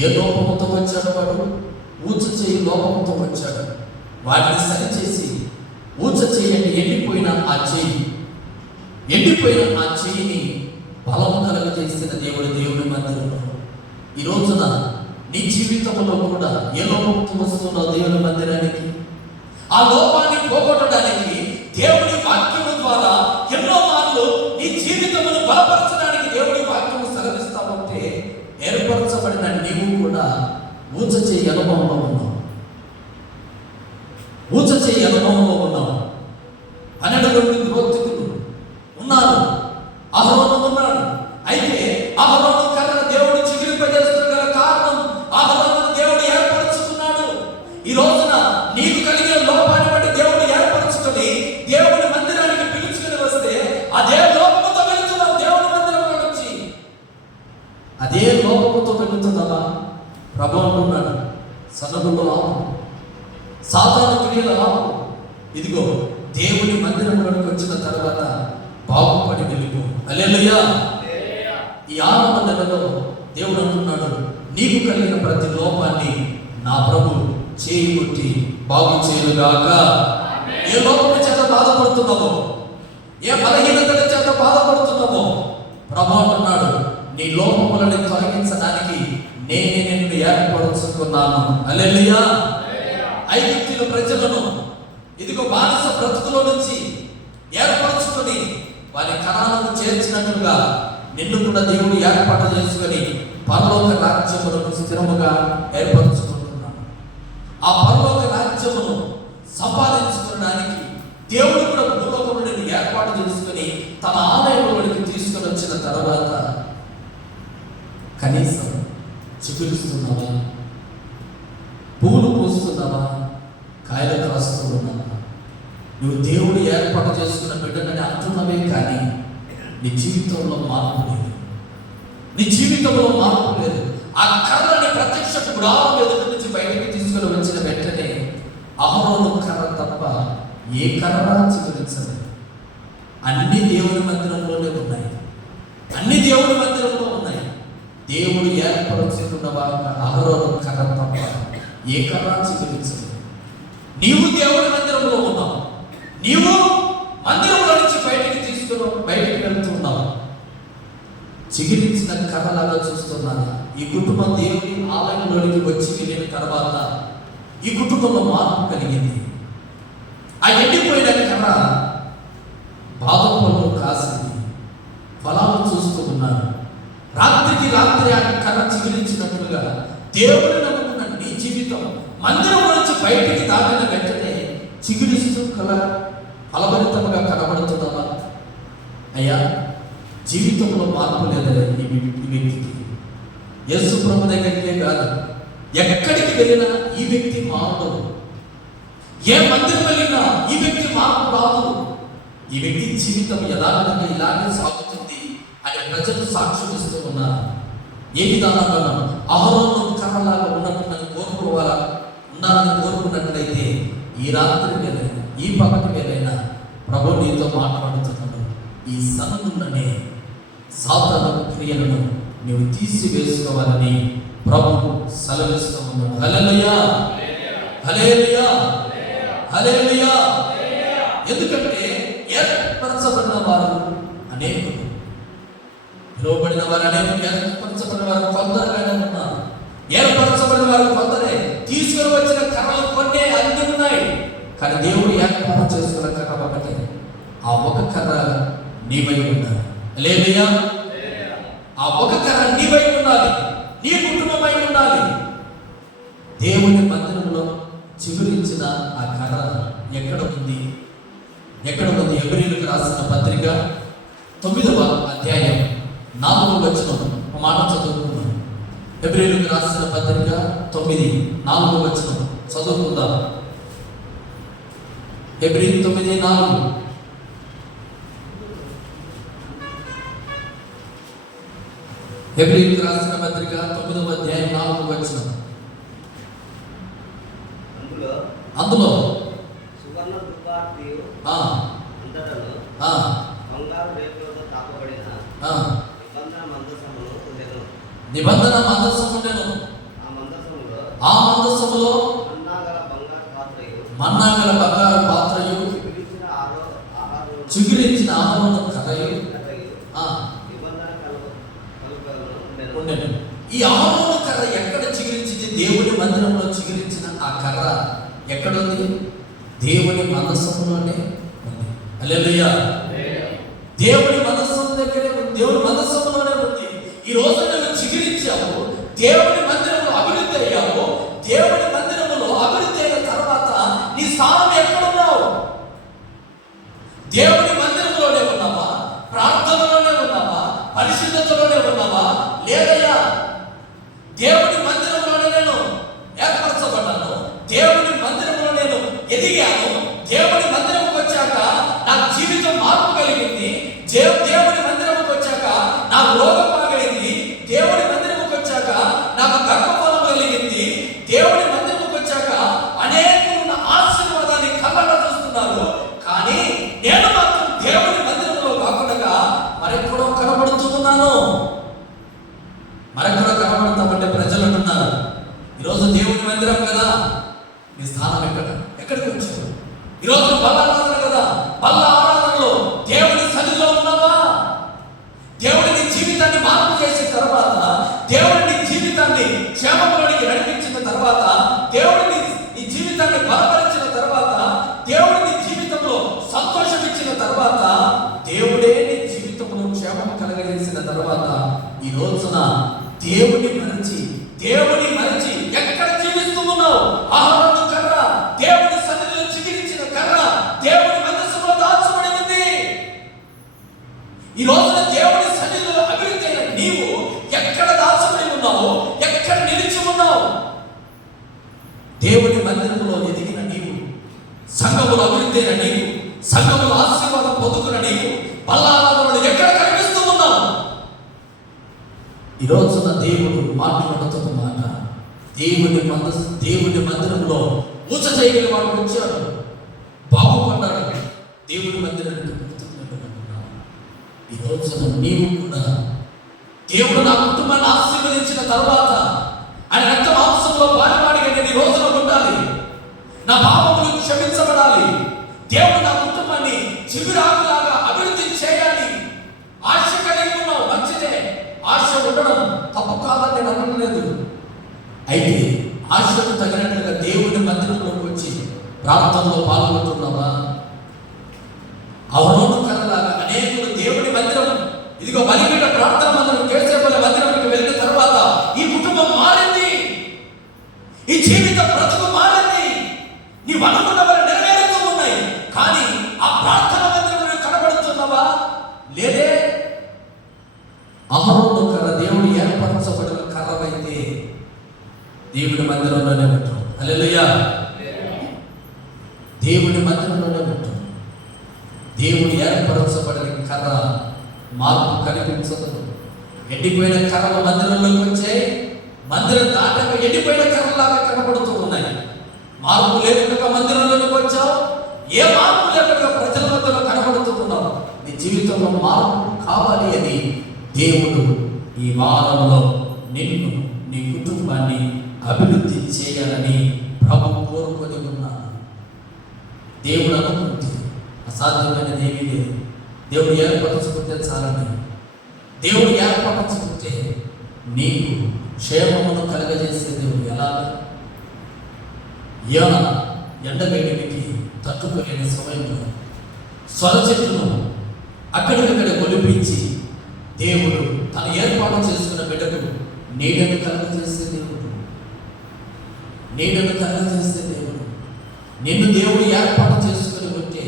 ఏ లోపముతో వచ్చాడు వాడు? ఊచ చేయి లోపముతో వచ్చాడు. వాటిని సరిచేసి ఊచ చేయండి ఎండిపోయిన ఆ చేయి, ఎండిపోయిన ఆ చేయిని బలము కలుగజేసిన దేవుడు దేవుని మందిరంలో. ఈ రోజున నీ జీవితంలో కూడా ఏ లోపంతో వస్తున్నావు దేవుని మందిరానికి? ఆ లోపాన్ని పోగొట్టడానికి దేవుని వాక్యము ద్వారా ఎన్నో మార్లు నీ జీవితమును బలపరచడానికి దేవుని వాక్యము సెలవిస్తా ఉంటే ఏర్పరచబడిన నీవు కూడా ఊచ చేయి అనుభవంలో ఉన్నావు. ఊచ చేయి అనుభవంలో ఉన్నావు. 12 మంది గోత్రికులు ఉన్నారు, అహరోను ఉన్నాడు. అయితే అహరోను కర్ర దేవుడు చిగురింపజేస్తున్న కారణం అహరోను దేవుడు ఏర్పరచుకున్నాడు. ఈ రోజున నీకు కలిగిన లోపాన్ని బట్టి దేవుడు ఏర్పరచుకొని దేవుని మందిరానికి పిలుచుకుని వస్తే అదే లోపముతో వెళుతున్నావు. దేవుని మందిరంలో నుంచి అదే లోపముతో వెళుతున్నావా? ప్రభు అంటున్నాడు, సనగులో ఆపు, సాతాను క్రియలు ఆపు. ఇదిగో దేవుని మందిరంలోకి వచ్చిన తర్వాత బాగుపడి వెలుగు. హల్లెలూయా. ఈ 6వ నెలలో దేవుడు అంటున్నాడు, నీకు కలిగిన ప్రతి లోపాన్ని నా ప్రభు చేయి కొట్టి బాగు చేయనుగాక. ఏ లోపం చేత బాధపడుతున్నావో, ఏ బలహీనతల చేత బాధపడుతున్నావో ప్రభు అంటున్నాడు, నీ లోపములను తొలగించడానికి నేనే నిన్ను ఏర్పరచుకున్నాను. హల్లెలూయా. ఐగుప్తీయుల ప్రజలను ఇదిగో బానిస బ్రతుకులో నుంచి ఏర్పరచుకొని వారి కణాలను చేర్చినట్లుగా నిన్ను కూడా దేవుడు ఏర్పాటు చేసుకొని పరలోక రాజ్యములను స్థిరముగా ఏర్పరచుకుంటున్నాడు. ఆ పరలోక రాజ్యమును సంపాదించుకోవడానికి దేవుడు కూడా భూలోకమును నిన్ను ఏర్పాటు చేసుకొని తన ఆలయంలోనికి తీసుకొని వచ్చిన తర్వాత కనీసం చిగురిస్తున్నావా? పూలు పూస్తున్నావా? కాయలు కాస్తూ ఉన్నావా? నువ్వు దేవుడు ఏర్పాటు చేసుకున్న బిడ్డనని అంటున్నవే కానీ నీ జీవితంలో మార్పు లేదు. నీ జీవితంలో మార్పు లేదు. ఆ కర్రని ప్రత్యక్ష గుడారం ఎదుటి నుంచి బయటకు తీసుకుని వచ్చిన వెంటనే అహరోను కర్ర తప్ప ఏ కర్ర చిగురించలేదు. అన్ని దేవుని మందిరంలోనే ఉన్నాయి. అన్ని దేవుని మందిరంలో ఉన్నాయి. దేవుడు ఏర్పరచుకున్న అహరోను కర్ర తప్ప ఏ కర్ర చిగురించలేదు. నీవు దేవుని మందిరంలో ఉన్నావు. నీవు మందిరంలో నుంచి బయటికి వెళ్తున్నావు. చిగురించిన కర్రలాగా చూస్తున్నాను. ఈ కుటుంబం దేవుని ఆలయంలోనికి వచ్చి వెళ్ళిన తర్వాత ఈ కుటుంబంలో మార్పు కలిగింది. ఆ ఎండిపోయిన కర్ర బాదం పళ్ళు కాసింది, ఫలాలు చూస్తూ ఉన్నారు. రాత్రికి రాత్రి ఆ కర్ర చిగురించినట్లుగా దేవుని నమ్ముకున్న నీ జీవితం మందిరం నుంచి బయటికి దాటిన వెంటనే చిగురిస్తూ ఫలభరితంగా కనబడుతుందా? అయ్యా, జీవితంలో మార్పు లేదని ఈ వ్యక్తికి. యేసు ప్రభు దగ్గరికే కాదు, ఎక్కడికి వెళ్ళినా ఈ వ్యక్తి మారదు. ఏ మందిరం వెళ్ళినా ఈ వ్యక్తి మార్పు రాదు. ఈ వ్యక్తి జీవితం యథార్థంగా ఇలాగే సాగుతుంది అని ప్రజలు సాక్ష్యం ఇస్తూ ఉన్నారు. ఏ విధానంగా అహరోను కర్రలాగా ఉన్నట్టు ఉన్నారని కోరుకున్నట్లయితే ఈ రాత్రి వేదైనా ఈ పగటి వేదైనా ప్రభు నీతో మాట్లాడుతున్నాడు. ఈ సన్నులనే సాతాను క్రియలను నీవు తీసివేసుకోవాలని ప్రభు సెలవిస్తూ ఉన్నాడు. హల్లెలూయా, హల్లెలూయా, హల్లెలూయా. ఎందుకంటే ఏర్పరచబడిన వారు అనేకులు, పిలువబడిన వారు అనేకులు, ఏర్పరచబడిన వారు కొందరుగానే ఉన్నారు. ఏర్పరచబడిన వారు కొందరే. తీసుకుని వచ్చిన కర్రలు కొన్ని అన్ని ఉన్నాయి, కానీ దేవుడు ఏర్పాటు చేసుకున్న కర్ర ఒకటే. ఆ ఒక కర్ర నీవై ఉండాలి. హల్లెలూయా. ఆ ఒక కర్ర నీవై ఉండాలి, నీ కుటుంబమై ఉండాలి. దేవుని మందిరంలో చిగురించిన ఆ కర్ర ఎక్కడ ఉంది? ఎక్కడ ఉంది? హెబ్రీయులకు రాసిన పత్రిక 9వ అధ్యాయం 4వ వచనం మాట చదువుకుందాం. హెబ్రీయులకు రాసిన పత్రిక 9:4 వచనం చదువుకుందాం. హెబ్రీ 9:4. హెబ్రీయులకు రాసిన పత్రిక 9వ అధ్యాయం 4వ వచనం. అందులో సువర్ణ దుర్గార్తియు అంతటను బంగారు రేకులతో తాపబడిన నిబంధన మందసమును ఉండెను. నిబంధన మందసము ఉండెను. ఆ మందసములో మన్నాగల బంగారు పాత్రయు చిగురించిన ఆహారము కథయు ఉండెను. ఈ ఆహారము కర్ర ఎక్కడ చిగురించింది? దేవుని మందిరంలో చిగురించిన ఆ కర్ర ఎక్కడ ఉంది? దేవుని మందసములోనే ఉంది. హల్లెలూయా. దేవుని మందసం దగ్గరే ఉంది, దేవుని మందసములోనే ఉంది. ఈ రోజు నువ్వు చిగురించావు, దేవుని మందిరంలో అభివృద్ధి అయ్యావు. దేవుని మందిరంలో అభివృద్ధి అయిన తర్వాత నీ స్థానం ఎక్కడున్నావు? దేవుని మందిరంలోనే ఉన్నావా? ప్రార్థనలోనే ఉన్నావా? పరిశుద్ధతలోనే ఉన్నావా? లేదయ్యా, దేవుని మందిరంలోనే నేను ఏర్పరచబడ్డాను, దేవుని మందిరంలో నేను ఎదిగాను, దేవుని మందిరంకి వచ్చాక నా జీవితం మార్పు కలిగింది, దేవుని మందిరంకి వచ్చాక నా రోగం బాగైంది, దేవుని మందిరంకి వచ్చాక నాకు గర్భఫలం కలిగింది, దేవుని మందిరంకి వచ్చాక అనేకులు నా ఆశీర్వాదాన్ని కళ్ళగా చూస్తున్నారు. కానీ నేను మాత్రం దేవుని మందిరంలో కాకుండా మరెక్కడో కనబడుతున్నాను. మరెక్కడో కనబడతామంటే ప్రజలు అంటున్నారు, ఈరోజు దేవుని మందిరం కదా, నీ స్థానం ఎక్కడికి వచ్చావు? ఈరోజు బల్ల ఆరాధన కదా, బల్ల ఆరాధనలో దేవుని సన్నిధిలో ఉన్నావా? దేవుని జీవితాన్ని మార్పు చేసిన తర్వాత, దేవుని జీవితాన్ని క్షేమంలోనికి నడిపించిన తర్వాత, దేవుడిని నీ జీవితాన్ని బలపరిచిన తర్వాత, దేవుడిని జీవితంలో సంతోషం ఇచ్చిన తర్వాత, దేవుడే నీ జీవితంలో క్షేమం కలగజేసిన తర్వాత, ఈ రోజున దేవుని మరచి ఎక్కడ జీవిస్తూ ఉన్నావు? ఆహారం కర్ర, దేవుని సన్నిధిలో చిగిరించిన కర్ర దేవుని మందసములో దాచబడి ఉంది. ఈ రోజున దేవుని సన్నిధిలో అభివృద్ధి అయిన నీవు ఎక్కడ దాచబడి ఉన్నావు? ఎక్కడ నిలిచి ఉన్నావు? దేవుని మందిరంలో ఎదిగిన నీవు, సంఘములో అభివృద్ధి అయిన నీవు, సంఘములో ఆశీర్వాదం పొందుకున్న నీవు, బల్లారాధనలో ఎక్కడ కనిపిస్తూ ఉన్నావు? ఈ రోజున దేవుడు మాట్లాడుతున్న మాట, దేవుని మందిరంలో ఊచ చేయగల వాడు వచ్చాడు, బాగుపడ్డాడు, దేవుని మందిరానికి గుర్తున్నట్టున్నాడు. ఈ రోజున నీవు కూడా దేవుడు నా కుటుంబాన్ని ఆశీర్వదించిన తర్వాత ఆయన రక్త మాంసంలో పాలువాడిగా నేను ఈ రోజున ఉండాలి, నా పాపములు క్షమించబడాలి, దేవుడు నా కుటుంబాన్ని చిగురాకులాగా అభివృద్ధి చేయాలి ఆశ కలిగి ఉన్నావు. మంచిదే, ఆశ ఉండడం తప్పు కాదని నేను అనలేదు. అయితే ఆశకు తగినట్లుగా దేవుని మందిరంలోకి వచ్చి ప్రార్థనలో పాల్గొంటున్నావా? అవరోధ కలలాగా అనేకులు దేవుని మందిరం, ఇదిగో బలిపీఠ ప్రార్థన మందిరం, కేశవల మందిరంకి వెళ్ళిన తర్వాత ఈ కుటుంబం మారింది, ఈ జీవిత బ్రతుకు మారింది, నీ అనుకున్నవన్నీ నెరవేరుతూ ఉన్నాయి. కానీ ఆ ప్రార్థన మందిరంలో కనబడుతున్నావా? లేదే. అహరోను కర్ర దేవుడు ఏర్పరచబడిన కర్రవైతే దేవుని మందిరంలోనే ఉంటాం. హల్లెలూయా. దేవుని మందిరంలోనే ఉంటాం. దేవుడు ఏర్పరచబడిన కర్ర మార్పు కనిపించదు. ఎండిపోయిన కర్రల మందిరంలోకి వచ్చే మందిరం దాటక ఎండిపోయిన కర్రలాగా కనబడుతూ ఉన్నాయి. మార్పు లేకుండా మందిరంలోకి వచ్చావు, ఏ మార్పు లేకుండా ప్రజల మధ్యలో కనబడుతున్నావు. నీ జీవితంలో మార్పు కావాలి అని దేవుడు ఈ వారంలో నిన్ను, నీ కుటుంబాన్ని అభివృద్ధి చేయాలని ప్రభు కోరుకొని ఉన్నాను. దేవుడు అనుకుంటే అసాధ్యమైనది ఏమీ లేదు. దేవుడు ఏర్పరచుకుంటే చాలని. దేవుడు ఏర్పరచుకుంటే నీకు క్షేమమును కలగజేసే దేవుడు. ఎలాగా? యోన ఎండవేడికి తట్టుకోలేని సమయంలో సొర చెట్టును అక్కడికక్కడ ఒలిపించి దేవుడు తను ఏర్పాటు చేసుకున్న బిడ్డకు నీడను కలగజేసే దేవుడు. నీడను కలగజేసే దేవుడు. నిన్ను దేవుడు ఏర్పాటు చేసుకుని ఉంటే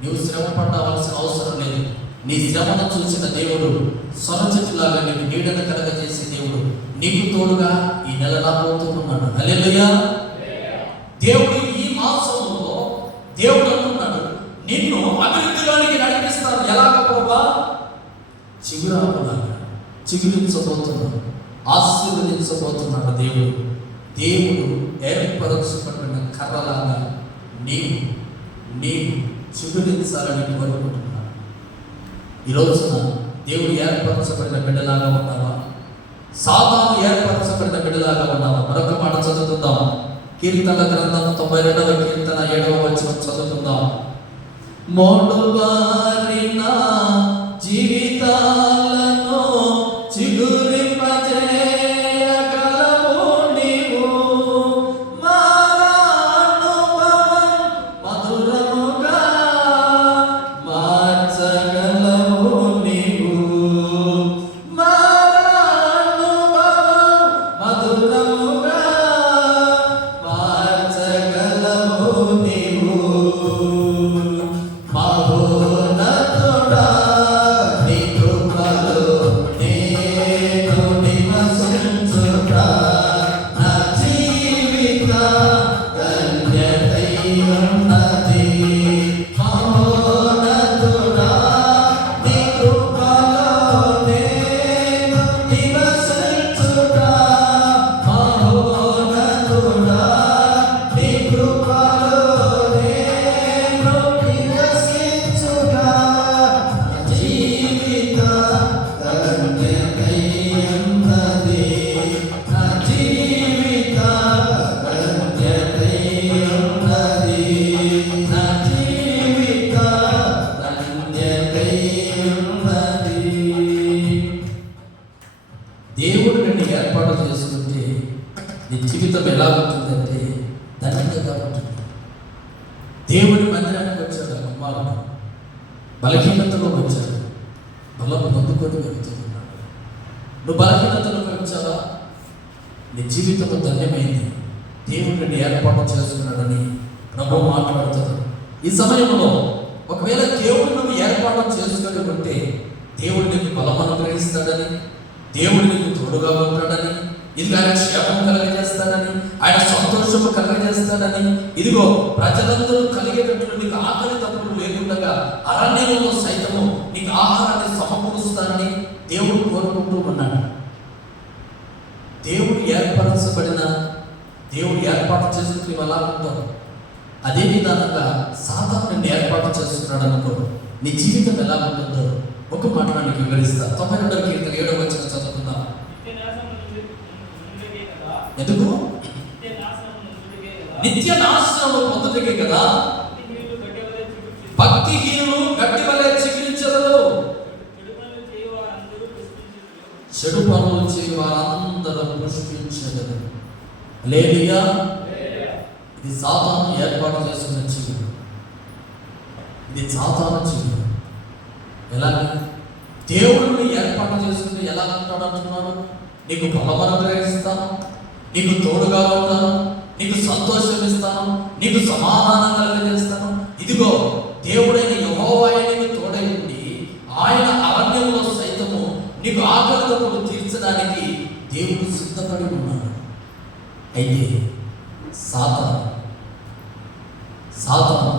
నువ్వు శ్రమ పడవలసిన అవసరం లేదు. నీ శ్రమను చూసిన దేవుడు సొర చెట్టులాగా నీకు నీడను కలగజేసే దేవుడు నీకు తోడుగా ఈ నెల రాబోతూ ఉన్నాడు. హల్లెలూయా. దేవుడు ఈ మాసంలో దేవుడు అంటున్నాడు, నిన్ను అభివృద్ధిలోనికి నడిపిస్తాను. ఎలాగ ప్రభా? చిగురాకులాగా చిగురించబోతున్నాడు, ఆశీర్వదించబోతున్నాడు దేవుడు. దేవుడు ఏర్పరచుకున్న కర్రలాగా నీవు చిగురించాలని కోరుకుంటున్నాడు. ఈ రోజున దేవుడు ఏర్పరచబడిన బిడ్డలాగా ఉన్నావా? సాతాను ఏర్పరచబడిన బిడ్డలాగా ఉన్నావా? మరొక మాట చదువుతుందాం. కీర్తన గ్రంథం 92వ కీర్తన 7వ వచనం చదువుతుందాం. మోడుబారిన జీవితాలను చిగురింపజేయగలవు నీవు, మారానుభవం మధురముగా మార్చగలవు నీవు, మారానుభవం మధురముగా మార్చగలవు నీవు. మహోన్నతుడా నీ కృపలో నేను నివసించుట నా జీవిత ధన్యతై ఉన్నది. మహోన్నతుడా నీ కృపలో నేను నివసించుట, మహోన్నతుడా నీ కృపలో నేను నివసించుట, జీవిత ధన్యతై ఉన్నది, నా జీవిత ధన్యతై ఉన్నది, నా జీవిత ధన్యతై ఉన్నది. దేవుడు నిన్ను ఏర్పాటు చేసుకుంటే నీ జీవితం ఎలా ఉంటుందంటే ధన్యంగా ఉంటుంది. దేవుడి మందిరానికి వచ్చాడు ఆ కుమారుడు, బలహీనతలో వచ్చాడు, బలం పొందుకొని వెళ్తున్నాడు. నువ్వు బలహీనతలోకి వచ్చావా? నీ జీవితం ధన్యమైంది. దేవుడు నిన్ను ఏర్పాటు చేసుకున్నాడని ప్రభు మాట్లాడుతాడు. ఈ సమయంలో ఒకవేళ దేవుడు నువ్వు ఏర్పాటు చేసుకొని ఉంటే దేవుడు నీకు బలం అనుగ్రహిస్తాడని, దేవుడు నీకు తోడుగా ఉంటాడని, ఇది ఆయన క్షేమం కలగజేస్తాడని, ఆయన సంతోషము కలగజేస్తాడని, ఇదిగో ప్రజలందరూ కలిగేటట్లు నీకు ఆకలి తప్పులు లేకుండా అరణ్యంలో సైతము నీకు ఆహారాన్ని సమకూరుస్తానని దేవుడు కోరుకుంటూ ఉన్నాడు. దేవుడు ఏర్పాటు చేసుకుని నువ్వు అలా ఉంటావు. అదే విధానంగా సాతాను నిన్ను ఏర్పాటు చేసుకున్నాడు అనుకో, నీ జీవితం ఎలా ఉంటుందో ఒక మాట నీకు వివరిస్తా. 92వ కీర్తన 7వ వచనం చదువుకుందాం. ఎందుకు? నిత్య నాశనము పొందుటకే కదా. భక్తిహీనులు గడ్డి వలె చిగురించెదరు, చెడు పనులు చేయి వారందరూ పుష్పించగలరు. హల్లెలూయా. ఇది సాతాను ఏర్పాటు చేసుకున్న చీకటి. ఇది సాతాను చీకటి. ఎలా దేవుడిని ఏర్పాటు చేసుకుంటే ఎలా అంటాడు అంటున్నాడు? నీకు బలం అనుగ్రహిస్తాను, నీకు తోడుగా ఉంటాను, నీకు సంతోషం ఇస్తాను, నీకు సమాధానం కలిగజేస్తాను. ఇదిగో దేవుడైన యెహోవా నీకు తోడై ఉండి ఆయన అరణ్యంలో సైతము నీకు ఆకలితో తీర్చడానికి దేవుడు సిద్ధపడి ఉన్నాడు. అయితే సాతాను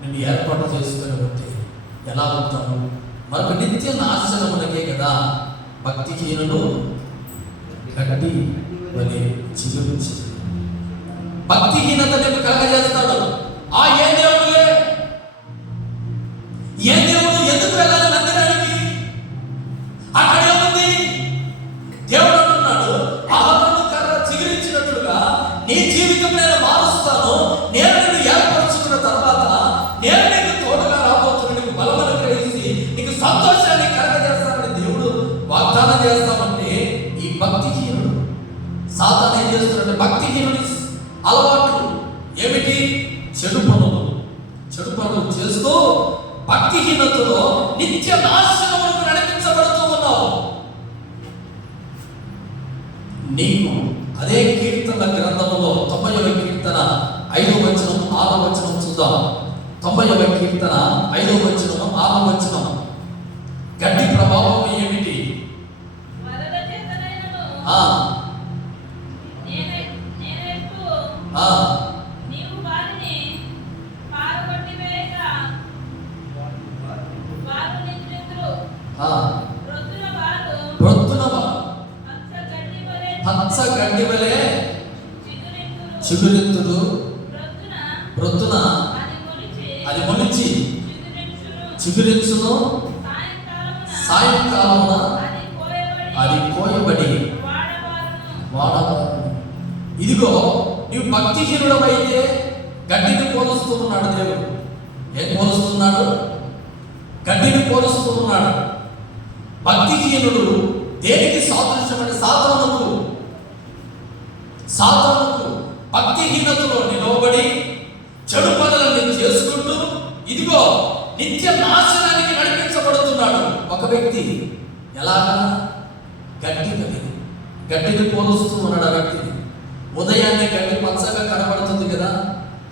నిన్ను ఏర్పాటు చేసుకుని ఉంటే ఎలా ఉంటావు? మరొక నిత్య నాశనములకే కదా భక్తిహీనులు గడ్డి వలె చిగురించి. భక్తిహీనత నీకు కలగజేస్తాడు. ఏ దేవుడే, ఏ దేవుడు ఎందుకు వెళ్ళాలి మందిరానికి? అక్కడే ఉంది. దేవుడు అంటున్నాడు, అహరోను కర్ర చిగురించినట్లుగా నీ జీవితం నేను మారుస్తాను. నేను నిన్ను ఏర్పరచుకున్న తర్వాత నేను నీకు తోడుగా రాబోతున్నా, నీకు బలం అనుగ్రహించి నీకు సంతోషాన్ని కలగజేస్తానని దేవుడు వాగ్దానం చేస్తామంటే ఈ భక్తిహీనుడు సాతాను ఏం చేస్తున్నాడు? భక్తిహీనుడి అలవాట్లు ఏమిటి? చెడు పనులు చేస్తూ భక్తిహీనతలో నిత్య నాశనములకు నడిపించబడుతూ ఉన్నావు. నీకు అదే కీర్తన గ్రంథములో 90వ కీర్తన 5వ వచనం 6వ వచనం చూద్దాం. 90వ కీర్తన 5వ వచనం 6వ వచనం. గడ్డి ప్రభావం ఏమిటి? పచ్చ గడ్డి వలె చిగురింతుడు, ప్రొద్దున అది మొలిచి చిగురించును, సాయంకాలమున అది కోయబడి వాడబారును. ఇదిగో నీవు భక్తిహీనుడమైతే గడ్డిని పోలుస్తూ ఉన్నాడు దేవుడు. ఏం పోలుస్తున్నాడు? గడ్డిని పోలుస్తూ ఉన్నాడు. భక్తిహీనుడు దేనికి సాదృశ్యమని? సాతానుకు భక్తిహీనతలో నిలవబడి చెడు పనులను చేసుకుంటూ ఇదిగో నిత్య నాశనానికి నడిపించబడుతున్నాడు. ఒక వ్యక్తి ఎలాగా? గడ్డిని పోలుస్తూ ఉన్నాడు. ఆ వ్యక్తిని ఉదయాన్నే గడ్డి పచ్చగా కనబడుతుంది కదా,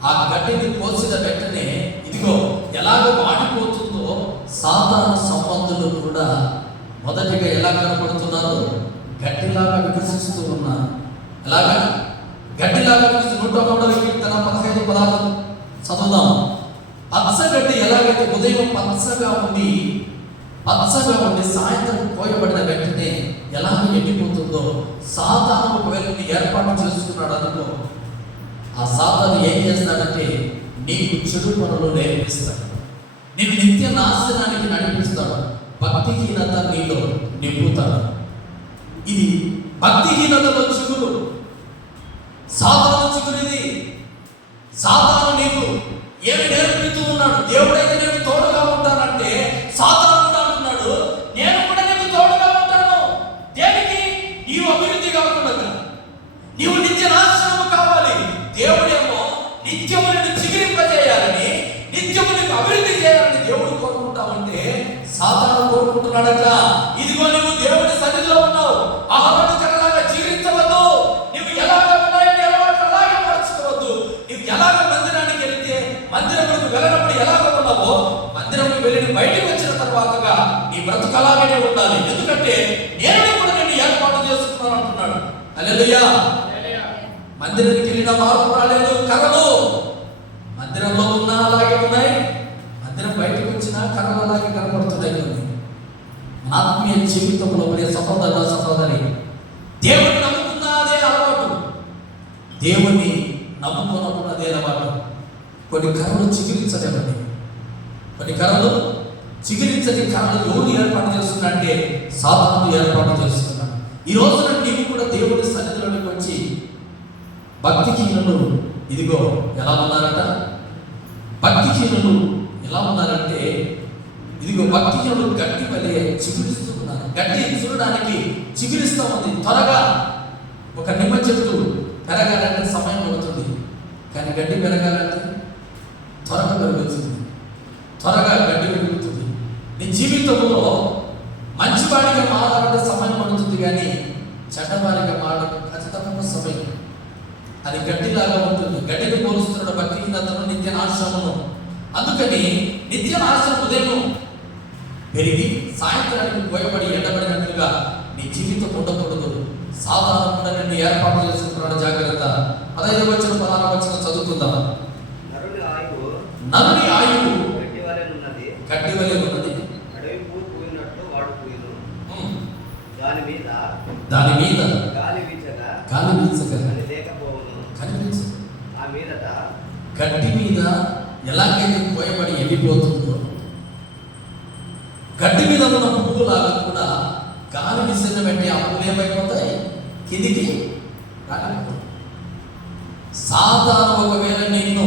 ఆ గడ్డిని కోసిన వెంటనే ఇదిగో ఎలాగ వాడిపోతుందో సాతాను సంబంధులు కూడా మొదటిగా ఎలా కనబడుతున్నారు? గడ్డిలాగా వికసిస్తూ ఉన్నారు. ఎలాగా? గడ్డిలాగా 103వ కీర్తన 15-16 చదువుదాం. పచ్చగడ్డి ఎలాగైతే ఉదయం పచ్చగా ఉండి సాయంత్రం కోయబడిన వెంటనే ఎలాగ ఎండిపోతుందో సాతాను ఒకవేళ ఏర్పాటు చేసుకున్నాడు అనుకో, ఆ సాతాను ఏం చేస్తాడంటే నీకు చెడు పనులు నేర్పిస్తాడు, నేను నిత్య నాశనానికి నడిపిస్తాడు, భక్తిహీనత నీలో నింపుతాడు. ఇది భక్తిహీనతలో చిగురు, సాతాను చిగురు. ఇది సాతాను నీకు ఏమి నేర్పుతూ ఉన్నాడు? దేవుడైతే నేను తోడుగా ఉంటానంటే సాతాను కూడా అంటున్నాడు నేను కూడా నీకు తోడుగా ఉంటాను. దేనికి? నీవు అభివృద్ధి కాకుండా, నీవు నిత్య నాశనము కావాలి. దేవుడేమో నిత్యము నిన్ను చిగురింపజేయాలని, నిత్యము నీకు అభివృద్ధి చేయాలని దేవుడు కోరుకుంటామంటే సాతాను కోరుకుంటున్నాడట. ఇదిగో నువ్వు దేవుడి సన్నిధిలో ఉన్నావు, అహరోను కర్రలాగా జీవించవద్దు. నువ్వు ఎలాగ ఉన్నాయని అలవాటు అలాగే మార్చుకోవద్దు. నువ్వు ఎలాగ మందిరానికి వెళితే మందిరములకు వెళ్ళినప్పుడు ఎలాగ ఉన్నావో మందిరంకి వెళ్ళి బయటకు వచ్చిన తర్వాతగా నీ బ్రతుకు అలాగనే ఉండాలి. ఎందుకంటే నేను కూడా నిన్ను ఏర్పాటు చేసుకున్నాను అంటున్నాడు. హల్లెలూయా. మందిరానికి వెళ్ళిన మార్పు రాలేదు. కర్రలు మందిరంలో ఉన్నా అలాగే ఉన్నాయి, మందిరం బయటకు వచ్చినా కర్రలు అలాగే కనపడుతున్నాయి. ఆత్మీయ జీవితంలో ప్రియ సహోదరి, దేవుడిని నమ్ముకున్న అదే అలవాటు, దేవుణ్ణి నమ్ముకున్నప్పుడు అదే అలవాటు. కొన్ని కర్రలు చిగురించలేవండి. కొన్ని కర్రలు చిగురించని కర్రలు ఎవరు ఏర్పాటు చేస్తున్నాడంటే సాతాను ఏర్పాటు చేస్తున్నాడు. ఈ రోజున నీవు కూడా దేవుడి సన్నిధిలోకి వచ్చి భక్తిహీనులు ఇదిగో ఎలా ఉన్నారట? భక్తిహీనులు ఎలా ఉన్నారంటే ఇదిగో భక్తిహీనులు గడ్డి వలె చిగురిస్తూ ఉన్నారు. గడ్డి చూడడానికి చిగురిస్తూ ఉంది. త్వరగా ఒక నిమ్మ చెట్టు పెరగాలంటే సమయం పడుతుంది, కానీ గడ్డి పెరగాలంటే త్వరగా పెరుగుతుంది, త్వరగా గడ్డి పెరుగుతుంది. నీ జీవితంలో మంచివాడిగా మారాలంటే సమయం పడుతుంది, కానీ చెడ్డవాడిగా మారడం ఖచ్చితంగా సమయం. అది గడ్డిలాగా ఉంటుంది. గడ్డిని పోలుస్తున్నాడు భక్తిహీనతను, నిత్య నాశనమును. అందుకని నిత్య నాశనం ఉదయం పెరిగి సాయంత్రానికి పోయబడి ఎండబడినట్లుగా నీ జీవితం ఉండకూడదు. సాధారణంగా నిన్ను ఏర్పాటు చేసుకుంటున్నాడు. జాగ్రత్త. 15వ వచనం 16వ వచనం చదువుకుందాం. నరుని ఆయువు గడ్డి వలె ఉన్నది, అడవి పువ్వు పూయినట్లు వాడు పూయను. దాని మీద గాలి వీచగా అది లేకపోవును. కనిపించదు. ఆ మీదట గడ్డి మీద ఎలాగైతే పోయబడి ఎండిపోతుందో, గడ్డి మీద ఉన్న పువ్వులాగా కూడా గాలి విసిరిన వెంటనే ఆ పువ్వులు ఏమైపోతాయి? కిందికి రాలిపోతాయి. సాధారణ ఒకవేళ నిన్ను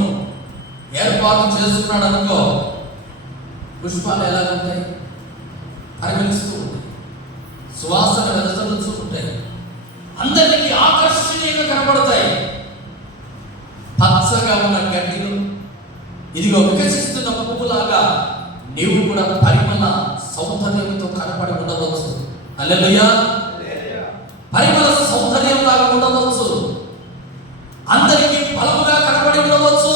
ఏర్పాటు చేస్తున్నాడు అనుకో, పుష్పాలు ఎలా ఉంటాయి? పరిమళిస్తూ ఉంటాయి, సువాసన వెదజల్లుతూ ఉంటాయి, అందరికీ ఆకర్షణీయంగా కనబడతాయి. పచ్చగా ఉన్న గడ్డిలు ఇదిగో వికసిస్తున్న పువ్వులాగా నీవు కూడా పరిమళ సౌందర్యంతో కనపడి ఉండవచ్చు. హల్లెలూయా. పరిమళ సౌందర్యం లాగా ఉండవచ్చు, అందరికీ బలముగా కనబడి ఉండవచ్చు.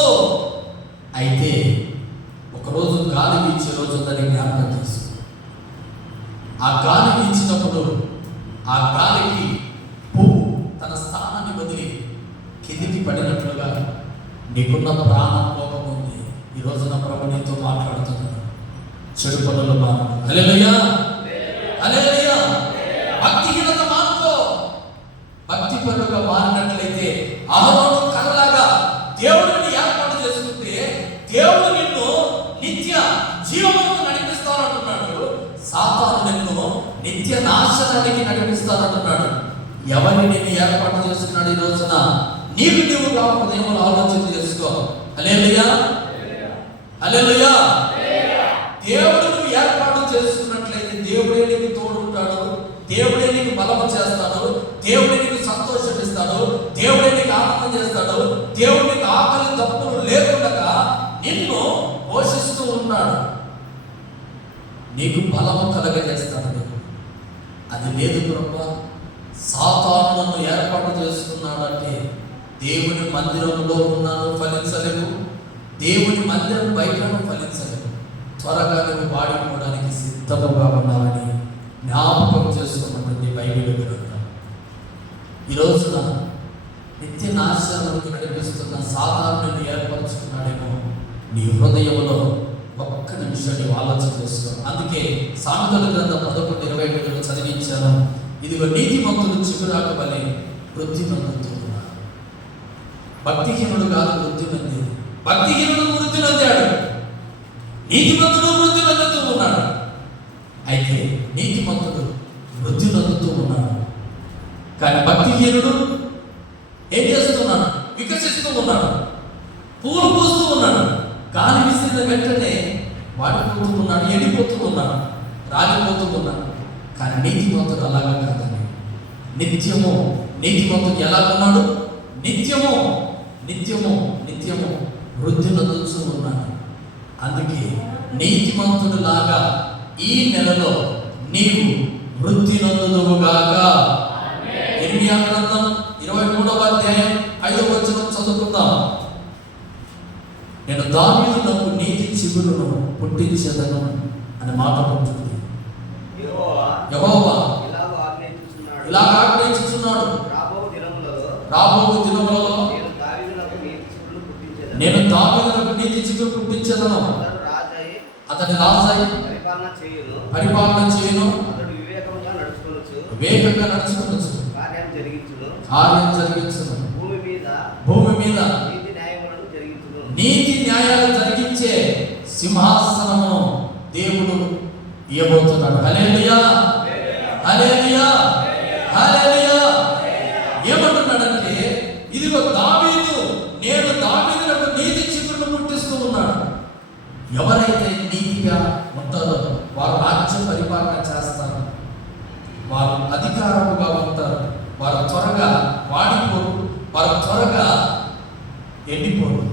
అయితే ఒకరోజు గాలి వీచే రోజు ఉందని జ్ఞాపకం చేసుకో. ఆ గాలి వీచినప్పుడు ఆ గాలికి పువ్వు తన స్థానాన్ని వదిలి కిందికి పడినట్లుగా నీకున్న ప్రాణం పోకముంది. ఈ రోజున ప్రభు నీతో మాట్లాడుతున్నాడు. చెడు పనులు మాను. హల్లెలూయా, హల్లెలూయా. భక్తిహీనత మానుకో. భక్తి పరులుగా మారినట్లయితే అహరోను కర్రలాగా దేవుడిని ఏర్పాటు చేసుకుంటే దేవుడు నిన్ను నిత్య జీవమును నడిపిస్తానంటున్నాడు. సాతాను నిన్ను నిత్య నాశనానికి నడిపిస్తానంటున్నాడు. ఎవరిని నిన్ను ఏర్పాటు చేసుకున్నాడు? ఈ రోజున నీవు హృదయంలో ఆలోచన చేసుకో. హల్లెలూయా, హల్లెలూయా. దేవుడు నువ్వు ఏర్పాటు చేసుకున్నట్లయితే దేవుడే నీకు తోడుంటాడు, దేవుడే నీకు బలము చేస్తాడు, దేవుడే నీకు సంతోషం ఇస్తాడు, దేవుడే నీకు ఆనందం చేస్తాడు, దేవుడు నీకు ఆకలి తప్పులు లేకుండా నిన్ను పోషిస్తూ ఉన్నాడు, నీకు బలము కలగజేస్తాడు. అది లేదు ప్రభు. సాతాను నన్ను ఏర్పాటు చేసుకున్నాడంటే దేవుని మందిరంలో ఉన్నాను ఫలించలేవు, దేవుని మందిరం బయట ఫలించలేవు. త్వరగా నువ్వు వాడిపోవడానికి సిద్ధముగా ఉన్నావని జ్ఞాపకం చేసుకున్నటువంటి బైబిల్ గ్రంథం. ఈ రోజున నిత్య నాశనానికి నడిపిస్తున్న సాతానుని ఏర్పరచుకున్నాడేమో నీ హృదయంలో ఒక్క నిమిషం నీవు ఆలోచన చేసుకో. అందుకే సామెతల గ్రంథం 11:22 చదివించాను. ఇదిగో నీతిమంతుడు చిగురాకు వలె వృద్ధి నందుతూ ఉన్నాడు. భక్తిహీనుడు కాదు వృద్ధి నంది, భక్తిహీనుడు వృద్ధి నందాడు, నీతిమంతుడు వృద్ధి నందుతూ ఉన్నాడు. అయితే నీతిమంతుడు వృద్ధి నందుతూ ఉన్నాడు, కానీ భక్తిహీనుడు ఏం చేస్తున్నాడు? వికసిస్తూ ఉన్నాడు, పువ్వులు పూస్తూ ఉన్నాడు. గాలి విసిరిన వెంటనే వాడిపోతూ ఉన్నాడు, ఎండిపోతూ ఉన్నాడు, రాలిపోతూ ఉన్నాడు. కానీ నీతిమంతుడు అలాగా కాదని, నిత్యము నీతిమంతుడు ఎలా ఉన్నాడు? నిత్యము నిత్యము నిత్యము వృద్ధి నందుతూ ఉన్నాడు. అందుకే నీతిమంతుడు లాగా ఈ నెలలో నీవు వృద్ధి నందుదువుగాక. ఇర్మియా గ్రంథం 23వ అధ్యాయం 5వ వచనం చదువుకుందాం. నేను దావీదునకు నీతి చిగురును పుట్టించేదను అనే మాట ఉంటుంది. యెహోవా ఇలాగ ఆజ్ఞయించుచున్నాడు, రాబోవు దినములలో నేను దావీదునకు నీతి చిగురు పుట్టించేదను, అతని రాజై పరిపాలన చేయును, వివేకంగా నడుచుకొనొచ్చు, కార్యం జరిగించును, భూమి మీద నీతి న్యాయాలు జరిగించే సింహాసనము దేవుడు ఇవ్వబోతున్నాడు. హల్లెలూయా, హల్లెలూయా, హల్లెలూయా. ఏమంటున్నాడంటే ఇదిగో దావీదు, నేను దావీదునకు నీతి చిగురును పుట్టిస్తూ ఉన్నాడు. ఎవరైతే నీతిగా ఉంటారో వారు రాజ్య పరిపాలన చేస్తారు, వారు అధికారం త్వరగా వాడిపోరు, వారు త్వరగా ఎండిపోరు.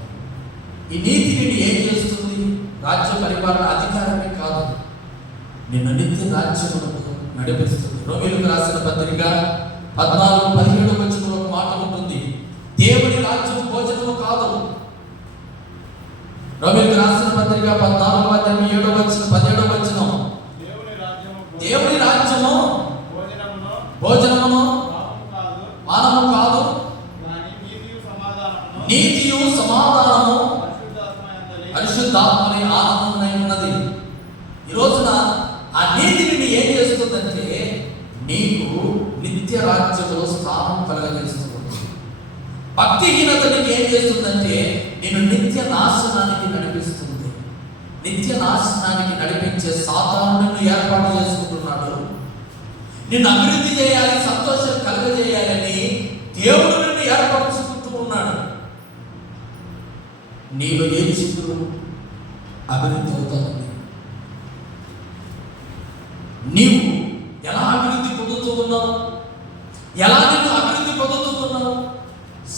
ఈ నీతి నిన్ను ఏం చేస్తుంది? రాజ్య పరిపాలన అధికారమే కాదు, నిన్ను నిత్య రాజ్యములకు నడిపిస్తుంది. రోమీయులకు రాసిన పత్రిక 14:17 వచనంలో ఒక మాట ఉంటుంది, దేవుని రాజ్యం భోజనము కాదు. రోమీయులకు రాసిన పత్రిక 14:7 దేవుని రాజ్యము భోజనమును మానము కాదు, నీతియు సమాధానము పరిశుద్ధాత్మని ఆనందమై ఉన్నది. ఈ రోజున ఆ నీతి నిన్ను ఏం చేస్తుందంటే నీకు నిత్య రాజ్యంలో స్థానం కలగజేస్తుంది. భక్తిహీనత నీకు ఏం చేస్తుందంటే నిన్ను నిత్య నాశనానికి నడిపిస్తుంది. నిత్య నాశనానికి నడిపించే సాతాను నిన్ను ఏర్పాటు చేసుకుంటున్నాడు. నిన్ను అభివృద్ధి చేయాలి, సంతోషం కలగజేయాలని దేవుడు నిన్ను ఏర్పరచుకుంటూ ఉన్నాడు. నీలో ఏ చిక్కులు అభివృద్ధి అవుతుంది. నీవు ఎలా అభివృద్ధి పొందుతూ ఉన్నావు? ఎలా నిన్ను అభివృద్ధి పొందుతూ ఉన్నావు?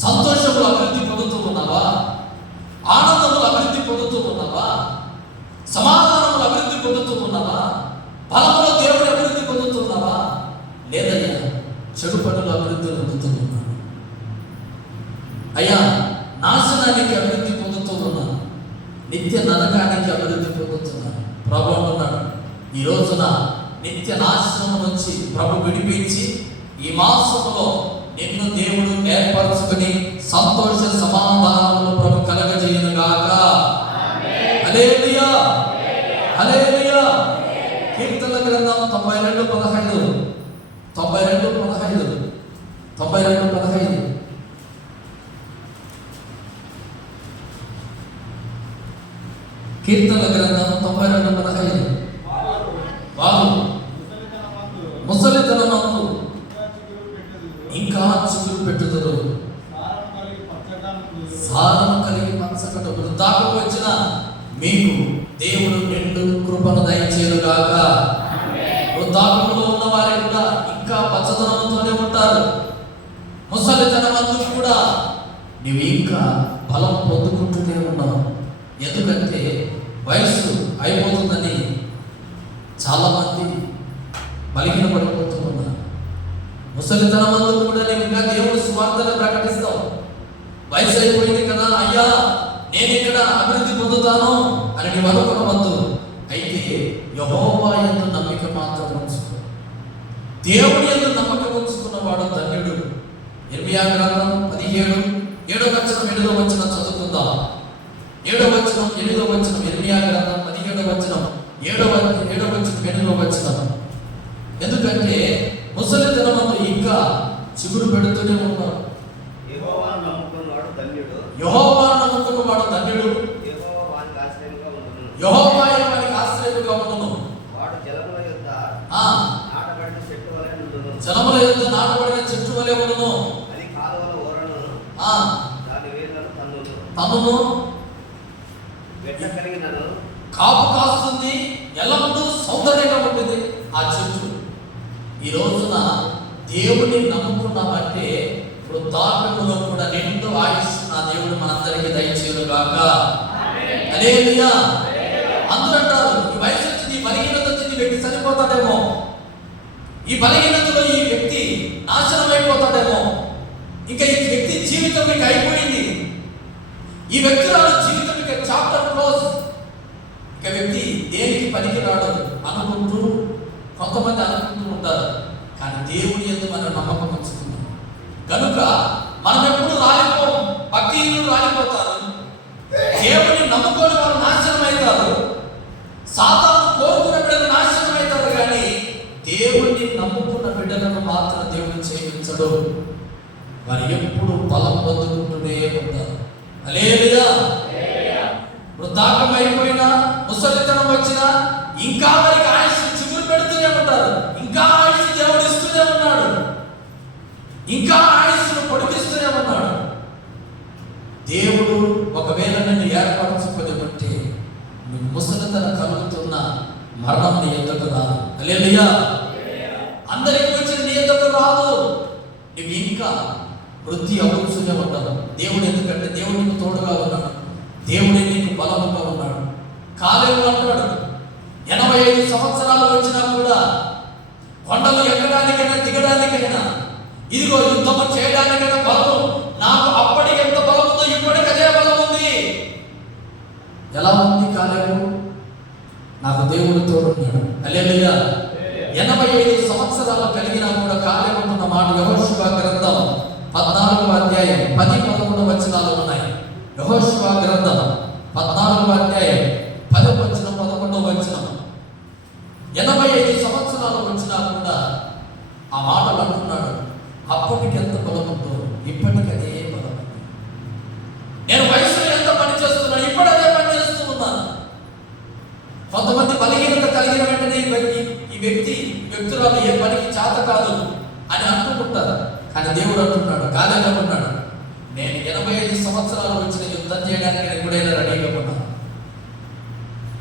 సంతోషములు అభివృద్ధి పొందుతూ ఉన్నావా? ఆనందములు అభివృద్ధి పొందుతూ ఉన్నావా? సమాధానములు అభివృద్ధి పొందుతూ ఉన్నావా? బలములో దేవుడు అభివృద్ధి పొందుతున్నావా? లేదయ్యా, చెడు పనులు అభివృద్ధి పొందుతూ ఉన్నాను. అయ్యా, నాశనానికి అభివృద్ధి పొందుతూ ఉన్నాను, నిత్య నరకానికి అభివృద్ధి పొందుతున్నాను. ప్రభు అన్నాడు, ఈ రోజున నిత్య నాశనం నుంచి ప్రభు విడిపించి ఈ మాసములో నిన్ను దేవుడు ఏర్పరచుకుని సంతోష సమాధానములు ప్రభు కలగజేయును గాక. హల్లెలూయా, హల్లెలూయా. కీర్తనల గ్రంథం 92:15 కీర్తనల గ్రంథం 92:15 వారు ముసలితనమందు ఇంకా చిగురు పెట్టుదురు, సారము కలిగి పంచకట. వృద్ధాప్యం వచ్చిన మీకు దేవుడు నిండు కృపను దయచేయుగాక. వృద్ధాప్యంలో ఉన్న వారి కూడా ఇంకా పచ్చదనంతోనే ఉంటారు. ముసలితనమందు కూడా నీవు ఇంకా బలం పొందుకుంటూనే ఉన్నావు. ఎందుకంటే వయసు అయిపోతుందని చాలా మంది బలహీన పడిపోతూ ఉన్నారు. ముసలితనమందు కూడా నీవు ఇంకా దేవుడు సువార్తను ప్రకటిస్తావు. వయసు అయిపోయింది కదా, అయ్యా నేను ఇక్కడ అభివృద్ధి పొందుతాను అని నీవు అనుకునవద్దు. అయితే యెహోవా యందు నమ్మిక మాత్రం ఉంచుకో. దేవుని యందు నమ్మకం ఉంచుకున్నవాడు ధన్యుడు. ఇర్మియా గ్రంథం 17:7 చదువుకుందాం. 7:8 ఇర్మియా గ్రంథం 17:7 ఎందుకంటే ముసలితనమందు ఇంకా చిగురు పెడుతూనే ఉన్నారు. యెహోవాను నమ్ముకున్నవాడు ధన్యుడు. యెహోవాను నమ్ముకున్నవాడు ధన్యుడు. యెహోవా వానికి ఆశ్రయముగా ఉండును. యెహోవా వానికి ఆశ్రయముగా ఉండును. వాడు జలముల యొద్ద నాటబడిన చెట్టు వలె ఉండును. జలముల యొద్ద నాటబడిన చెట్టు వలె ఉండును. అది కాలువల ఓరను దాని వేర్లను తన్నును. వెంట కలిగినను కాపు కాస్తుంది, ఎల్లప్పుడూ సౌందర్యంగా ఉంటుంది ఆ చెట్టు. ఈ రోజున దేవుని నమ్ముకున్నామంటే వృద్ధాప్యములో కూడా నిండు ఆయుష్ నా దేవుడు మనందరికీ దయచేయుగాక. హల్లెలూయా. అందరూ అంటారు, ఈ వయసు వచ్చింది, ఈ బలహీనత వచ్చింది, ఈ వ్యక్తి చనిపోతాడేమో, ఈ బలహీనతలో ఈ వ్యక్తి నాశనం అయిపోతాడేమో, ఇంకా ఈ వ్యక్తి జీవితం మీకు అయిపోయింది, ఈ వ్యక్తిరాలు జీవితం ఇక చాప్టర్ క్లోజ్, ఇక వ్యక్తి దేనికి పనికి రాడు అనుకుంటూ కొంతమంది అనుకుంటూ ఉంటారు. కానీ దేవుని యందు మనం నమ్మకం ఉంచుతున్నాం కనుక మనం ఎప్పుడు రాలిపోం. భక్తిహీనులు రాలిపోతారు, దేవుని నమ్ముకొని వారు నాశనం అవుతారు, సాతాను కోరుకున్న బిడ్డలు నాశనం అవుతారు. కానీ దేవుణ్ణి నమ్ముకున్న బిడ్డలను మాత్రం దేవుడు చేయించడు. వారు ఎప్పుడు బలం పొందుకుంటూనే ఉంటారు. హల్లెలూయా. వృద్ధాప్యం అయిపోయినా, ముసలితనం వచ్చినా ఇంకా వారికి ఆయుష్ చిగురు పెడుతూనే ఉంటారు. ఇంకా ఆయుష్ దేవుడు ఇస్తూనే ఉన్నాడు, ఇంకా ఆయుష్ను పొడిగిస్తూనే ఉన్నాడు. దేవుడు ఒకవేళ నిన్ను ఏర్పరచుకొని ఉంటే నువ్వు ముసలితనం కలుగుతున్న మరణం నీ ఎద్దకు రాదు. హల్లెలూయా. అందరికి వచ్చిన నీ ఎద్దకు రాదు. నువ్వు ఇంకా వృద్ధి అవ్వూనే ఉంటాను. దేవుడు ఎందుకంటే దేవుడు నీకు తోడుగా ఉన్నాడు, దేవుడే నీకు బలముగా ఉన్నాడు. కాలేబు అంటాడు 85 సంవత్సరాలు వచ్చినా కూడా కొండలు ఎక్కడానికైనా దిగడానికైనా, ఇదిగో యుద్ధము చేయడానికైనా బలం నాకు అప్పటికి ఎంత బలం ఉందో ఇప్పటికి అదే బలం ఉంది. ఎలా ఉంది కాలేబు? నాకు దేవుడు తోడున్నాడు. హల్లెలూయా. 85 సంవత్సరాలు కలిగినా కూడా కాలేబు ఉన్న మాట యెహోషువ గ్రంథం 14వ అధ్యాయం 10-11 వచనాలు ఉన్నాయి. యెహోషువ గ్రంథం 14వ అధ్యాయం 10వ వచనం 11వ వచనం. 85 సంవత్సరాలు వచ్చినా కూడా ఆ మాటలు అంటున్నాడు, అప్పటికి ఎంత బలం ఉందో ఇప్పటికి అదే బలం ఉంది. నేను వయసులో ఎంత పని చేస్తున్నాను, ఇప్పుడు అదే పని చేస్తూ ఉన్నాను. కొంతమంది బలహీనత కలిగిన వెంటనే ఈ వ్యక్తురాలు ఏ పనికి చేత కాదు అని అంటుకుంటారు. కానీ దేవుడు అంటున్నాడు, కాలేబు అంటున్నాడు, నేను 85 సంవత్సరాలు వచ్చిన యుద్ధం చేయడానికి నేను ఎప్పుడైనా రెడీగా ఉన్నాను.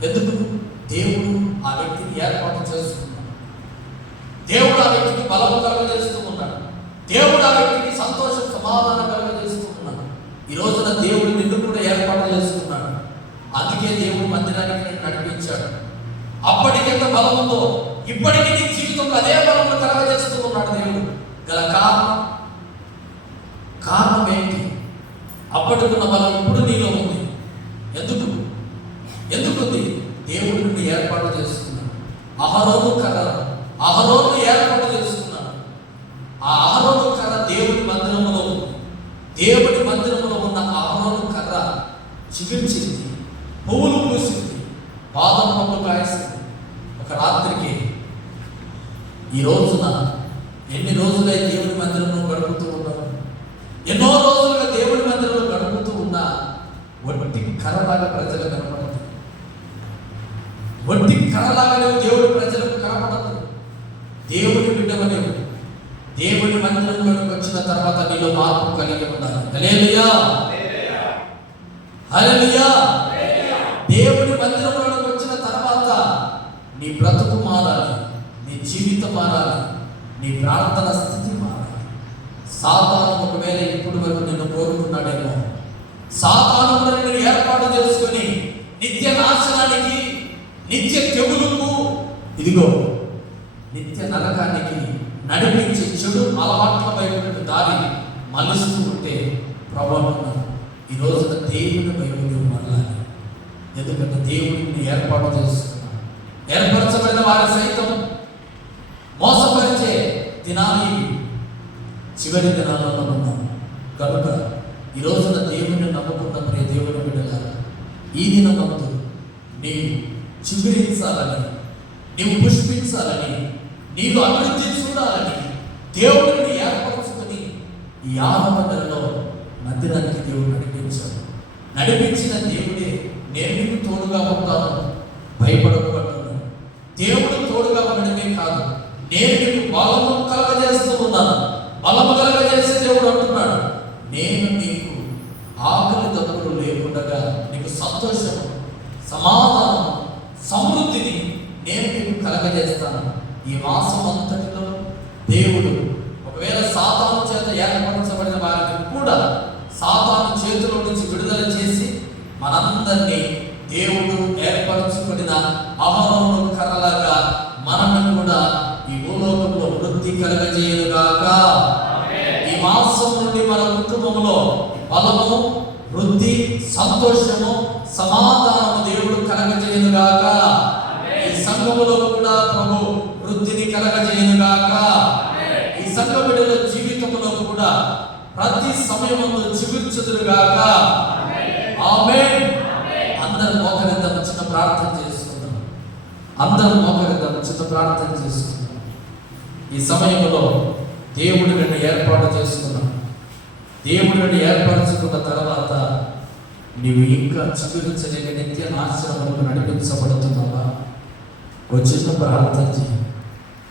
ఎందుకు? దేవుడు ఆ వ్యక్తిని ఏర్పాటు చేస్తున్నాడు. దేవుడు ఆ వ్యక్తికి బలము కలుగజేస్తూ ఉన్నాడు. దేవుడు ఆ వ్యక్తికి సంతోషం సమాధానం కలుగజేస్తూ ఉన్నాడు. ఈ రోజున దేవుడు నిన్ను కూడా ఏర్పాటు చేస్తున్నాడు. అందుకే దేవుడు మందిరానికి నేను నడిపించాడు. అప్పటికి ఎంత బలం ఉందో ఇప్పటికీ నీ జీవితంలో అదే బలము కలుగజేస్తూ ఉన్నాడు దేవుడు. గల కారణం ఏంటి? అప్పటికున్న బలం ఇప్పుడు నీలో ఉంది. ఎందుకుంది? దేవుడు నిన్ను ఏర్పాటు చేస్తున్నాడు. అహరోను ఏర్పాటు చేస్తున్నాడు. ఆ అహరోను కర్ర దేవుడి మందిరంలో ఉంది. దేవుడి మందిరంలో ఉన్న అహరోను కర్ర చిగురించింది, పువ్వులు పూసింది, బాదం పండ్లు కాసింది. ఒక రాత్రికి ఈ రోజున ఎన్ని రోజులై దేవుడి మందిరంలో గడుపుతూ ఉన్నావు? ఎన్నో రోజులుగా దేవుడి మందిరంలో గడుపుతూ ఉన్నా వట్టి కర్రలాగా ప్రజలు కనపడదు. వట్టి కర్రలాగా దేవుడి ప్రజలకు కనపడదు. దేవుడి బిడ్డవనేవు దేవుడి మందిరంలోకి వచ్చిన తర్వాత నీలో మార్పు కలిగి ఉండాలి. హల్లెలూయా, హల్లెలూయా. దేవుడి మందిరంలోకి వచ్చిన తర్వాత నీ బ్రతుకు మారాలి, నీ జీవితం మారాలి, నీ ప్రార్థన స్థితి మారాలి. సాతాను ఒకవేళ ఇప్పుడు వరకు నిన్ను కోరుకున్నాడేమో, సాతాను కూడా నిన్ను ఏర్పాటు చేసుకొని నిత్య నాశనానికి, నిత్య తెగులుకు, ఇదిగో నిత్య నరకానికి నడిపించి చెడు అలవాట్ల వైపు దారి మలుస్తూ ఉంటే ప్రభావం ఈ రోజున దేవుని వైపు మరలాలి. ఎందుకంటే దేవుడిని ఏర్పాటు చేస్తున్నాడు. ఏర్పరచబడిన వారి సైతం మోసపరిచే దినాలు చివరి దినాలలో ఉన్నాం కనుక ఈ రోజున దేవుని నమ్ముకున్న ప్రియ దేవుని బిడ్డలారా, ఈ దినమందు నీవు చిగురించాలని, నీవు పుష్పించాలని, నీవు అభివృద్ధి చూడాలని దేవుడిని ఏర్పరచుకొని ఈ 6వ నెలలో మందిరానికి దేవుడు నడిపించిన దేవుడే నేను నీకు తోడుగా ఉంటాను, భయపడకూడదు. దేవుడు తోడుగా ఉండడమే కాదు, నేను నీకు బలము కలగజేస్తూ ఉన్నాను. బలము కలగజేసే దేవుడు అంటున్నాడు, నేను నీకు ఆకలి దప్పులు లేకుండా నీకు సంతోషం, సమాధానం, సమృద్ధిని నేను నీకు కలగజేస్తాను. ఈ మాసం అంతటిలో దేవుడు ఒకవేళ సాతాను చేత ఏర్పరచబడిన వారిని కూడా సాతాను చేతిలో నుంచి విడుదల చేసి మనందరినీ దేవుడు ఏర్పరచుకున్న అహరోను కర్రలాగా మనల్ని కూడా ఈ భూలోకంలో వృద్ధి కలగజేయుగాక. ఈ మాసం నుండి మన కుటుంబంలో బలము, వృద్ధి, సంతోషము, సమాధానము దేవుడు కలగజేయుగాక. ఈ సంఘములో కూడా ప్రభు వృద్ధిని కలగజేయుగాక. ఈ సంఘ బిడ్డల జీవితంలో కూడా ప్రతి సమయములో చిగుర్చుదురుగాక. ఆమేన్. అందరం మోకరిద్దాం, చిన్న ప్రార్థన చేసుకుందాం. ఈ సమయంలో దేవుడు నిన్ను ఏర్పాటు చేసుకున్నాం. దేవుడు నిన్ను ఏర్పరచుకున్న తర్వాత నీవు ఇంకా చిగురించలేక నిత్య నాశనములకు నడిపించబడుతున్నావా? వచ్చిన ప్రార్థన చేయి.